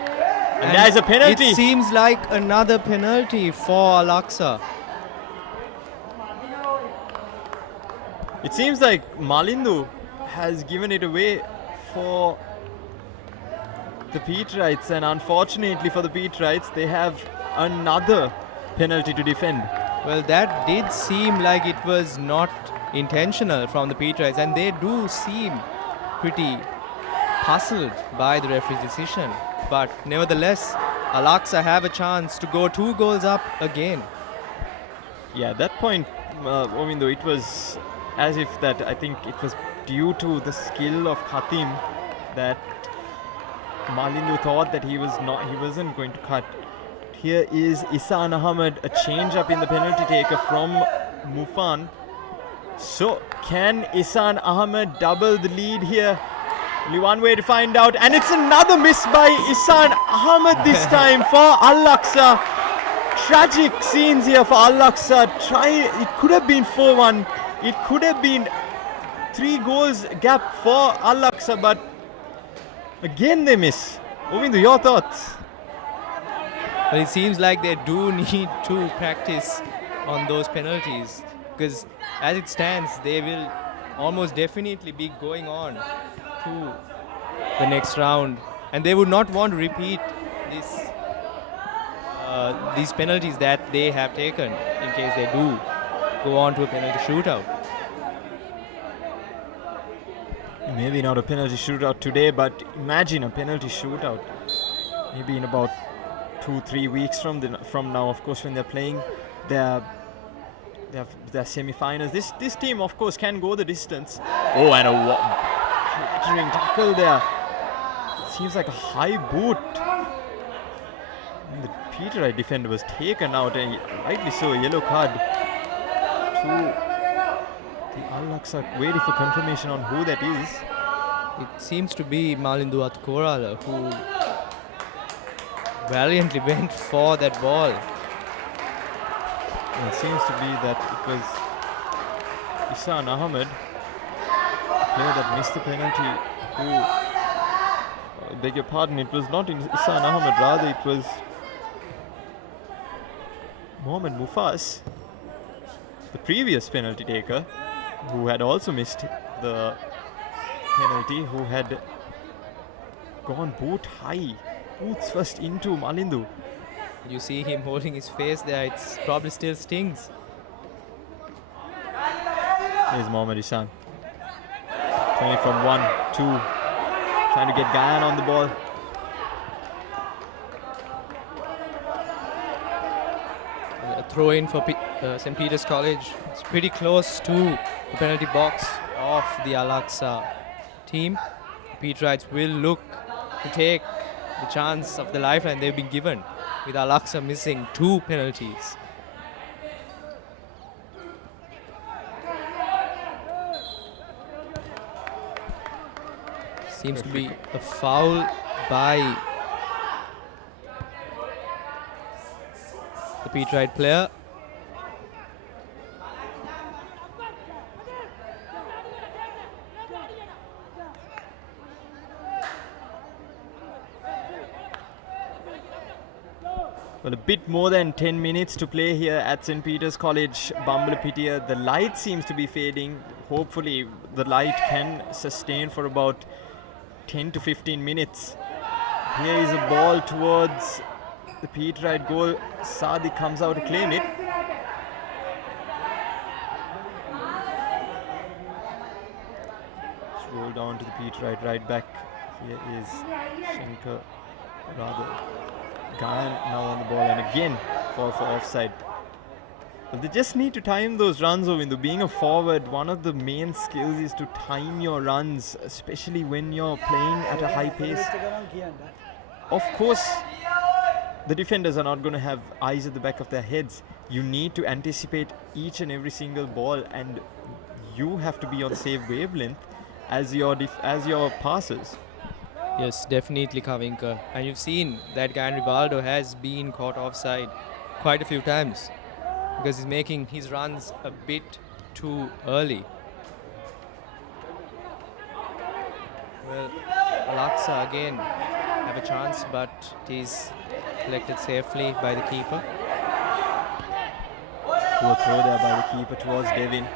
there is a penalty. It seems like another penalty for Al-Aqsa. It seems like Malindu has given it away for the Pete Wrights, and unfortunately for the Pete Wrights, they have another penalty to defend. Well, that did seem like it was not intentional from the Pete Wrights, and they do seem pretty puzzled by the referee's decision. But nevertheless, Al-Aqsa have a chance to go 2 goals up again. Yeah, at that point, though it was as if that I think it was due to the skill of Khatim that Malindu thought that he wasn't going to cut. Here is Isan Ahmed, a change up in the penalty taker from Mufan. So can Isan Ahmed double the lead here? Only one way to find out, and it's another miss by Isan Ahmed this time for Al-Aqsa. Tragic scenes here for Al-Aqsa. It could have been 4-1. It could have been 3 goals gap for Al-Aqsa, but again they miss. Govindu, your thoughts? But it seems like they do need to practice on those penalties, because as it stands, they will almost definitely be going on to the next round, and they would not want to repeat these penalties that they have taken in case they do go on to a penalty shootout. Maybe not a penalty shootout today, but imagine a penalty shootout maybe in about 2-3 weeks from now, of course, when they're playing their semi-finals. This team, of course, can go the distance. Oh, and a clattering tackle there. Seems like a high boot. And the Peter Wright defender was taken out, and rightly so, a yellow card to the Al-Aqsa. Waiting for confirmation on who that is. It seems to be Malindu Atkorala, who valiantly went for that ball. It seems to be that it was Isan Ahmed, player that missed the penalty, who, beg your pardon, it was not Isan Ahmed, rather it was Mohammad Mufas, the previous penalty taker, who had also missed the penalty, who had gone boot high. Boots first into Malindu. You see him holding his face there. It's probably still stings. Here's Mohammad Ishan. 20 from 1, 2. Trying to get Guyana on the ball. A throw in for St. Peter's College. It's pretty close to the penalty box of the Al-Aqsa team. The Peterites will look to take the chance of the lifeline they've been given, with Al-Aqsa missing 2 penalties. Seems to be a foul by the Peterite player. Well, a bit more than 10 minutes to play here at St. Peter's College, Bambalapitiya. The light seems to be fading. Hopefully the light can sustain for about 10 to 15 minutes. Here is a ball towards the Peterite goal. Sadiq comes out to claim it. Let's roll down to the Peterite right back. Here is Shankar, rather Gayan now on the ball, and again call for offside. But they just need to time those runs, Ovindu. Being a forward, one of the main skills is to time your runs, especially when you're playing at a high pace. Of course, the defenders are not going to have eyes at the back of their heads. You need to anticipate each and every single ball, and you have to be on the same wavelength as your passers. Yes, definitely, Kavinka. And you've seen that guy Rivaldo has been caught offside quite a few times because he's making his runs a bit too early. Well, Al-Aqsa again have a chance, but it is collected safely by the keeper. Poor throw there by the keeper towards Devin.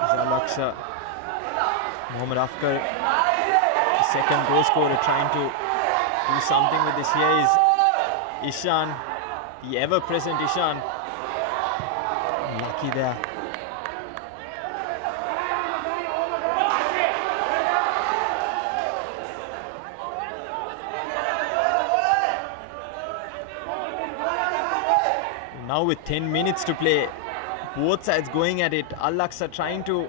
Al-Aqsa, Mohammad Afkar, the second goal scorer, trying to do something with this. Here is Ishan, the ever-present Ishan. Lucky there. Now with 10 minutes to play, both sides going at it. Al-Aqsa trying to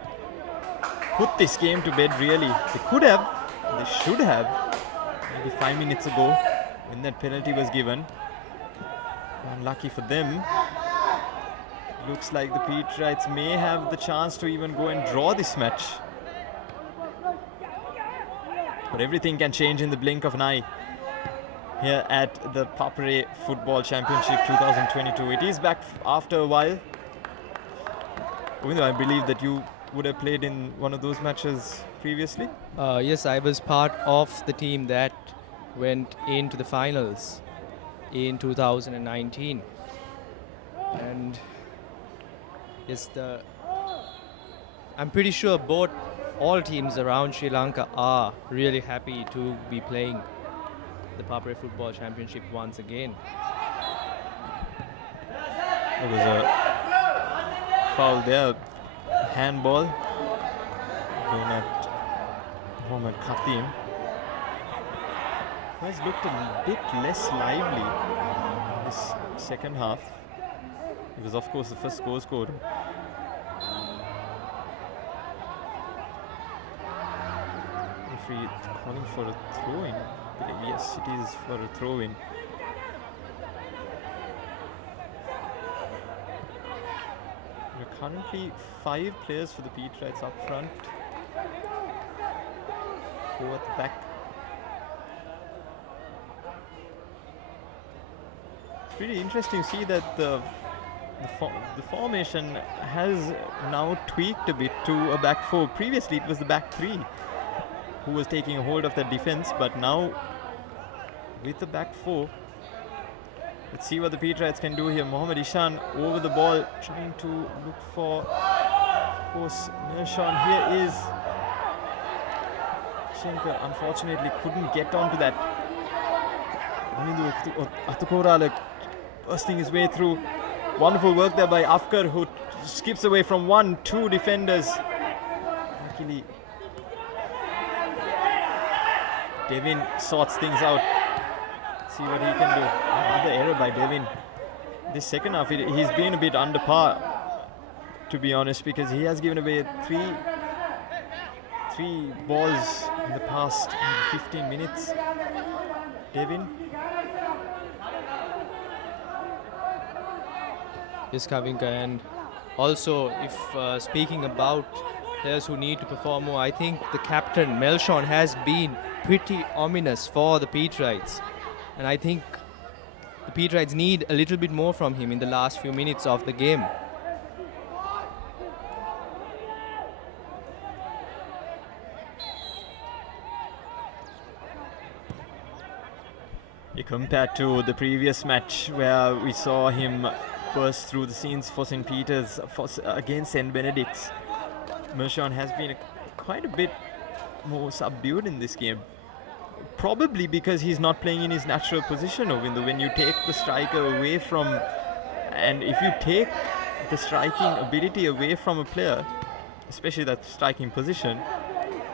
put this game to bed, really. They could have, they should have, maybe 5 minutes ago when that penalty was given. Unlucky for them. Looks like the Peterites may have the chance to even go and draw this match. But everything can change in the blink of an eye here at the Papare Football Championship 2022. It is back after a while. Even though I believe that you would have played in one of those matches previously. Yes, I was part of the team that went into the finals in 2019. And yes, I'm pretty sure all teams around Sri Lanka are really happy to be playing the Papare Football Championship once again. There was a foul there, handball going at Mohammad Khatim. He has looked a bit less lively this second half. He was, of course, the first goal scorer. Referee calling for a throw-in. Yes, it is for a throw-in. There are currently 5 players for the Peterites up front, 4 at the back. It's pretty interesting to see that the formation has now tweaked a bit to a back 4. Previously it was the back 3 who was taking a hold of the defense, but now with the back 4, let's see what the Peterites can do here. Mohammad Ishan over the ball, trying to look for, of course, Mirshan. Here is Shankar, unfortunately couldn't get onto that. Atukorala bursting his way through. Wonderful work there by Afkar, who skips away from 1-2 defenders. Luckily, Devin sorts things out. See what he can do. Another error by Devin. This second half, he's been a bit under par, to be honest, because he has given away three balls in the past 15 minutes. Devin. Yes, Kavinka, and also if speaking about players who need to perform more, I think the captain Melshon has been pretty ominous for the Peterites, and I think the Peterites need a little bit more from him in the last few minutes of the game. Compared to the previous match where we saw him burst through the scenes for St. Peter's against St. Benedict's, Mershon has been quite a bit more subdued in this game. Probably because he's not playing in his natural position, Ovindu. When you take the striker away from, and if you take the striking ability away from a player, especially that striking position,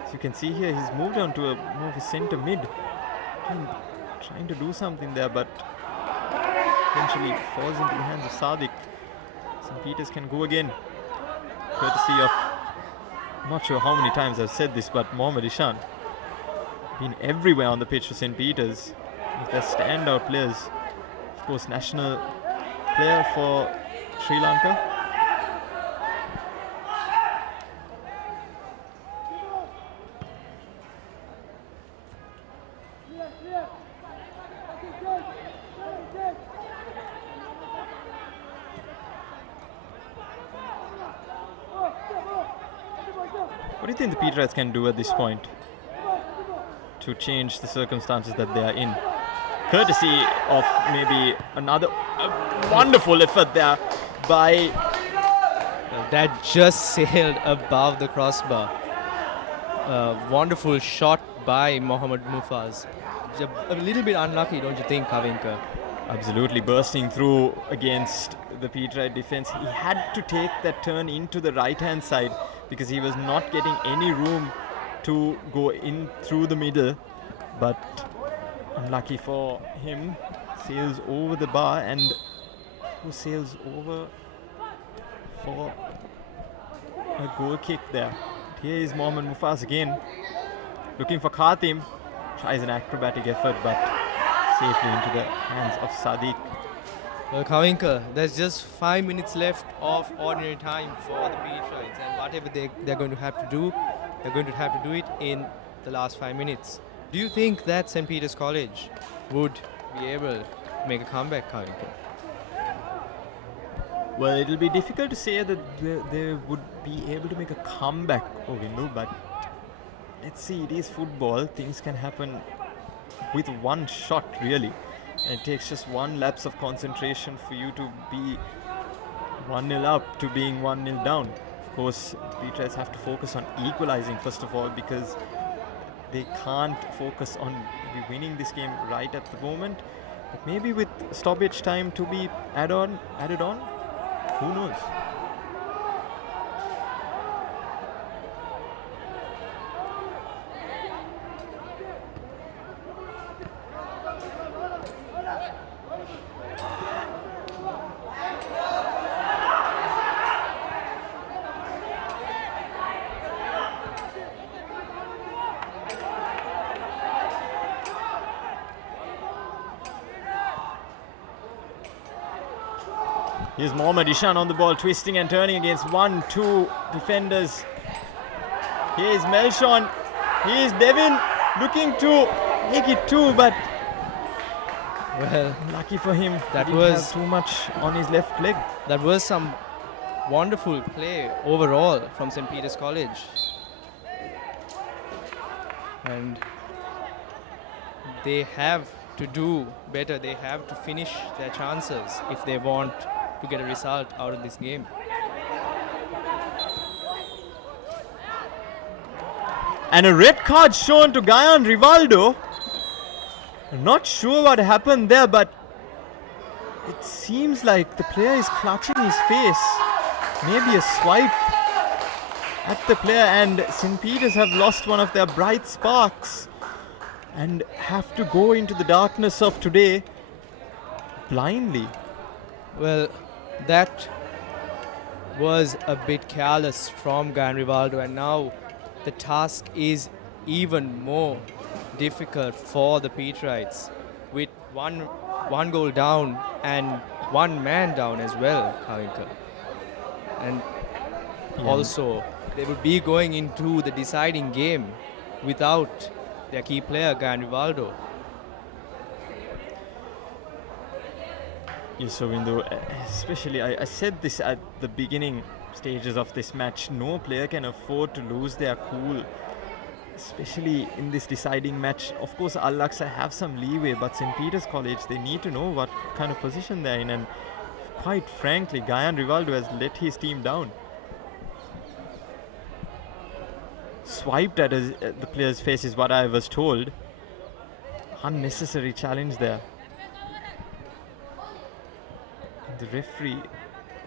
as you can see here, he's moved on to more of a centre mid. Trying to do something there, but eventually falls into the hands of Sadiq. St. Peter's can go again, courtesy of, I'm not sure how many times I've said this, but Mohammad Ishan been everywhere on the pitch for St. Peter's with their standout players. Of course, national player for Sri Lanka. What do you think the Peterites can do at this point to change the circumstances that they are in? Courtesy of maybe another wonderful effort there by... That just sailed above the crossbar. Wonderful shot by Mohammad Mufaz. A little bit unlucky, don't you think, Kavinka? Absolutely, bursting through against the Peterite defense. He had to take that turn into the right-hand side because he was not getting any room to go in through the middle. But unlucky for him, sails over the bar, and who sails over for a goal kick there. Here is Mohammad Mufaz again, looking for Khatim. Tries an acrobatic effort, but safely into the hands of Sadiq. Well, Kavinka, there's just 5 minutes left of ordinary time for the Peterites, and whatever they're going to have to do, they're going to have to do it in the last 5 minutes. Do you think that St. Peter's College would be able to make a comeback, Kavinka? Well, it'll be difficult to say that they would be able to make a comeback, Ovindu, but let's see, it is football. Things can happen with one shot, really. And it takes just one lapse of concentration for you to be 1-0 up to being 1-0 down. Of course, Peterites have to focus on equalizing first of all, because they can't focus on maybe winning this game right at the moment. But maybe with stoppage time to be added on, who knows? Here's Mohammad Ishan on the ball, twisting and turning against 1-2 defenders. Here's Melshon. Here's Devin looking to make it two, but well, lucky for him, that he didn't have too much on his left leg. That was some wonderful play overall from St. Peter's College. And they have to do better. They have to finish their chances if they want to get a result out of this game. And a red card shown to Gayan Rivaldo. Not sure what happened there, but it seems like the player is clutching his face. Maybe a swipe at the player, and St. Peter's have lost one of their bright sparks and have to go into the darkness of today blindly. Well, that was a bit careless from Gan Rivaldo, and now the task is even more difficult for the Peterites with one goal down and one man down as well, Kavinka. And also they would be going into the deciding game without their key player Gan Rivaldo. Yes, Sovindu, especially I said this at the beginning stages of this match, no player can afford to lose their cool, especially in this deciding match. Of course, Al-Aqsa have some leeway, but St. Peter's College, they need to know what kind of position they're in, and quite frankly, Gan Rivaldo has let his team down. Swiped at the player's face is what I was told. Unnecessary challenge there. The referee,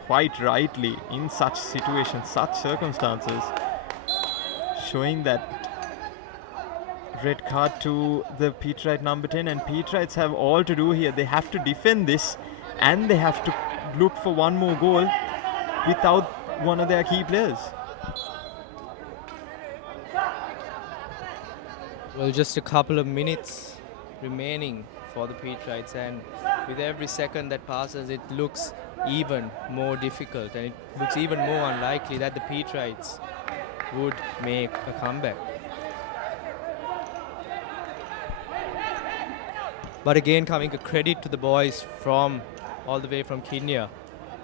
quite rightly, in such situations, such circumstances, showing that red card to the Peterite number 10, and Peterites have all to do here. They have to defend this, and they have to look for one more goal without one of their key players. Well, just a couple of minutes remaining for the Peterites, and with every second that passes, it looks even more difficult, and it looks even more unlikely that the Peterites would make a comeback. But again, coming a credit to the boys from all the way from Kenya,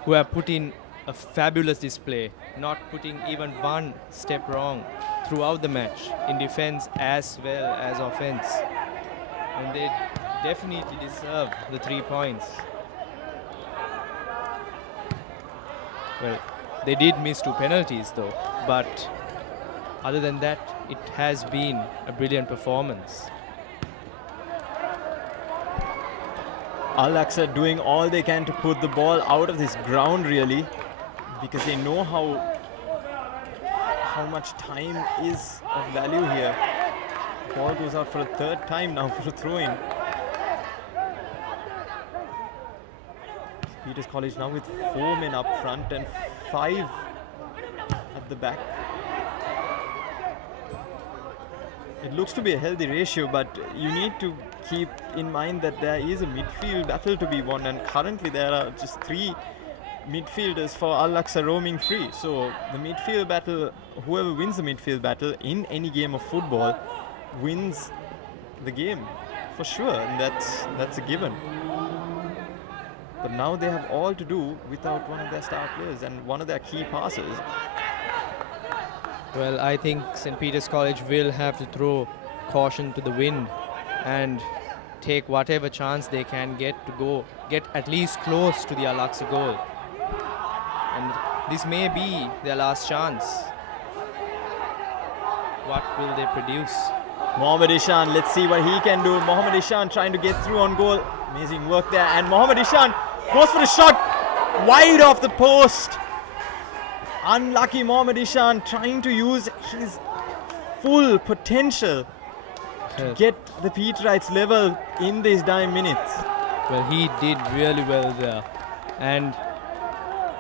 who have put in a fabulous display, not putting even one step wrong throughout the match, in defense as well as offense. And they definitely deserve the 3 points. Well, they did miss 2 penalties though, but other than that, it has been a brilliant performance. Al-Aqsa doing all they can to put the ball out of this ground, really, because they know how much time is of value here. Ball goes out for a third time now for a throw-in. Peters College now with 4 men up front and 5 at the back. It looks to be a healthy ratio, but you need to keep in mind that there is a midfield battle to be won, and currently there are just 3 midfielders for Al-Aqsa roaming free. So the midfield battle, whoever wins the midfield battle in any game of football wins the game for sure, and that's a given. But now they have all to do without one of their star players and one of their key passers. Well, I think St. Peter's College will have to throw caution to the wind and take whatever chance they can get to get at least close to the Al-Aqsa goal. And this may be their last chance. What will they produce? Mohamed Ishan, let's see what he can do. Mohamed Ishan trying to get through on goal. Amazing work there. And Mohamed Ishan goes for a shot wide off the post. Unlucky Mohamed Ishan trying to use his full potential to get the Peterites level in these dying minutes. Well, he did really well there. And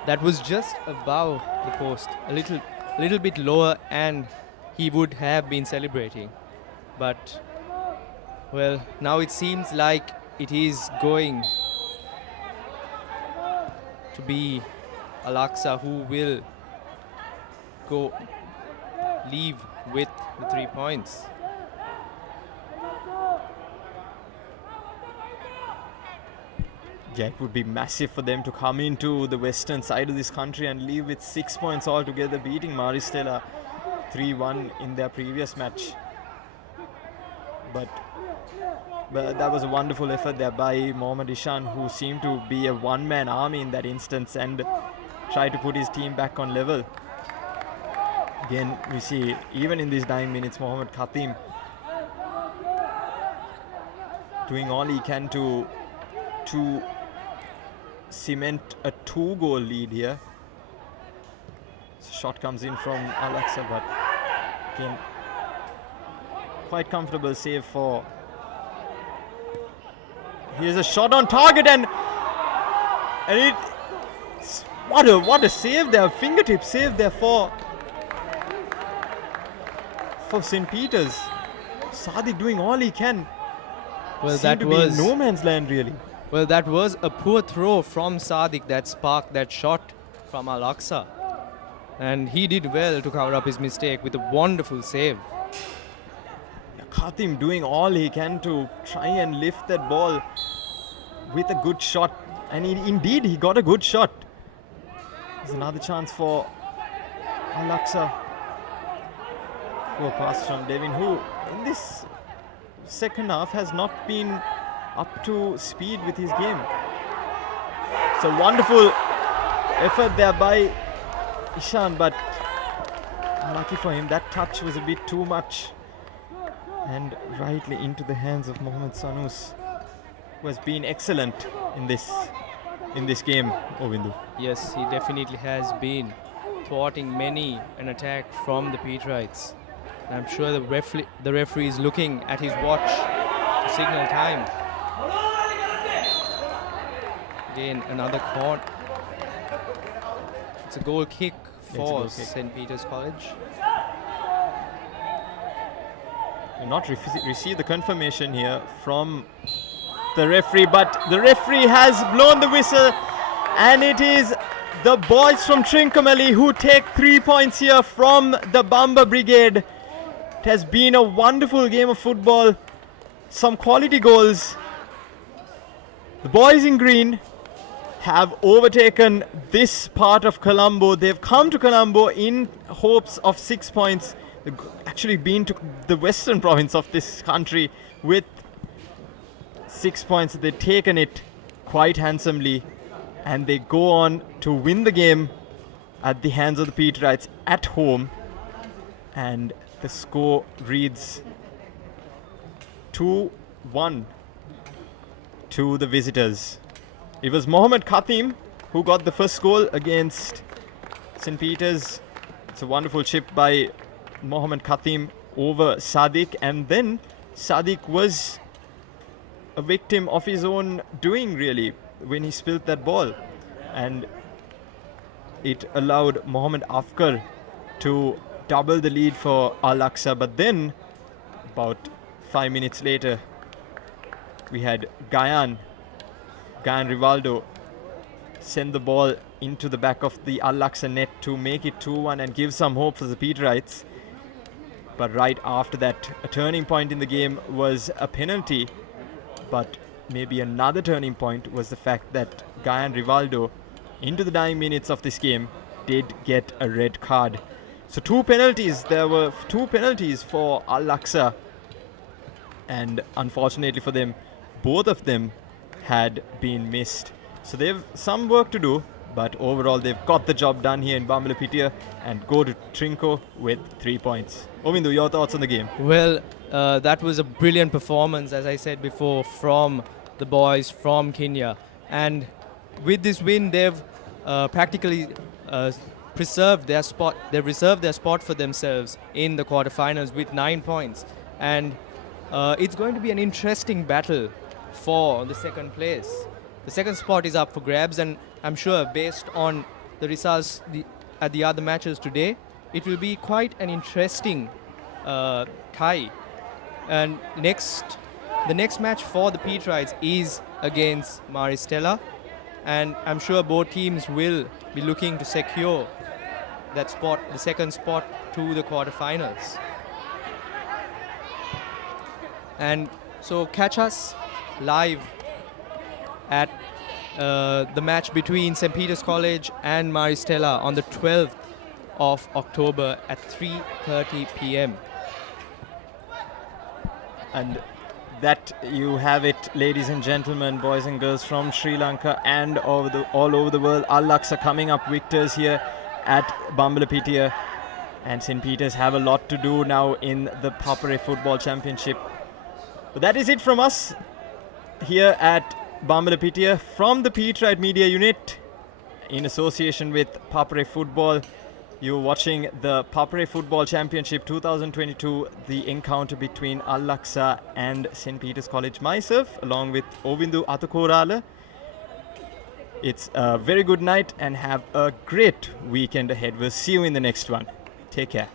that was just above the post, a little bit lower, and he would have been celebrating. But, well, now it seems like it is going to be Al-Aqsa who will leave with the 3 points. Yeah, it would be massive for them to come into the western side of this country and leave with 6 points altogether, beating Maristella 3-1 in their previous match. But that was a wonderful effort there by Mohamed Ishan, who seemed to be a one-man army in that instance and tried to put his team back on level. Again, we see, even in these dying minutes, Mohamed Khatim doing all he can to cement a 2-goal lead here. So shot comes in from Aqsa, but again, quite comfortable save for. Here's a shot on target, and what a save there, fingertip save there for St. Peter's. Sadiq doing all he can. Well, Seemed to be in no man's land really. Well, that was a poor throw from Sadiq that sparked that shot from Aqsa. And he did well to cover up his mistake with a wonderful save. Yeah, Khatim doing all he can to try and lift that ball with a good shot. And indeed, he got a good shot. There's another chance for Aqsa. Poor pass from Devin, who in this second half has not been up to speed with his game. It's a wonderful effort there by Ishan, but unlucky for him, that touch was a bit too much. And rightly into the hands of Mohammad Sanus, who has been excellent in this game, Ovindu. Yes, he definitely has been thwarting many an attack from the Peterites. I'm sure the referee is looking at his watch to signal time. Again, another court. It's a goal kick for St. Peter's College. We've not received the confirmation here from the referee, but the referee has blown the whistle, and it is the boys from Trincomalee who take 3 points here from the Bamba Brigade. It has been a wonderful game of football, some quality goals. The boys in green have overtaken this part of Colombo. They've come to Colombo in hopes of 6 points. They've actually been to the western province of this country with 6 points. They've taken it quite handsomely, and they go on to win the game at the hands of the Peterites at home. And the score reads 2-1 to the visitors. It was Mohammad Khatim who got the first goal against St. Peter's. It's a wonderful chip by Mohammad Khatim over Sadiq, and then Sadiq was a victim of his own doing really when he spilled that ball, and it allowed Mohammad Afkar to double the lead for Aqsa. But then about 5 minutes later we had Gayan Rivaldo send the ball into the back of the Aqsa net to make it 2-1 and give some hope for the Peterites. But right after that, a turning point in the game was a penalty. But maybe another turning point was the fact that Gayan Rivaldo, into the dying minutes of this game, did get a red card. So two penalties. There were two penalties for Aqsa, and unfortunately for them, both of them had been missed. So they have some work to do, but overall they've got the job done here in Bambala Pitia and go to Trinco with 3 points. Ovindu, your thoughts on the game? Well, that was a brilliant performance, as I said before, from the boys from Kenya. And with this win, they've practically preserved their spot. They've reserved their spot for themselves in the quarterfinals with 9 points. And it's going to be an interesting battle for the second place. The second spot is up for grabs, and I'm sure based on the results at the other matches today, it will be quite an interesting tie. And the next match for the Peterites is against Maristella, and I'm sure both teams will be looking to secure that spot, the second spot, to the quarterfinals. And so catch us live at the match between St. Peter's College and Maristella on the 12th of October at 3:30 p.m. And that you have it, ladies and gentlemen, boys and girls from Sri Lanka and all over the world. Aqsa coming up victors here at Bambala Pitia, and St. Peter's have a lot to do now in the Papare Football Championship. But that is it from us. here at Bambalapitiya from the Petright Media Unit in association with Papare Football. You're watching the Papare Football Championship 2022, the encounter between Aqsa and St. Peter's College. Myself, along with Ovindu Atakorala. It's a very good night and have a great weekend ahead. We'll see you in the next one. Take care.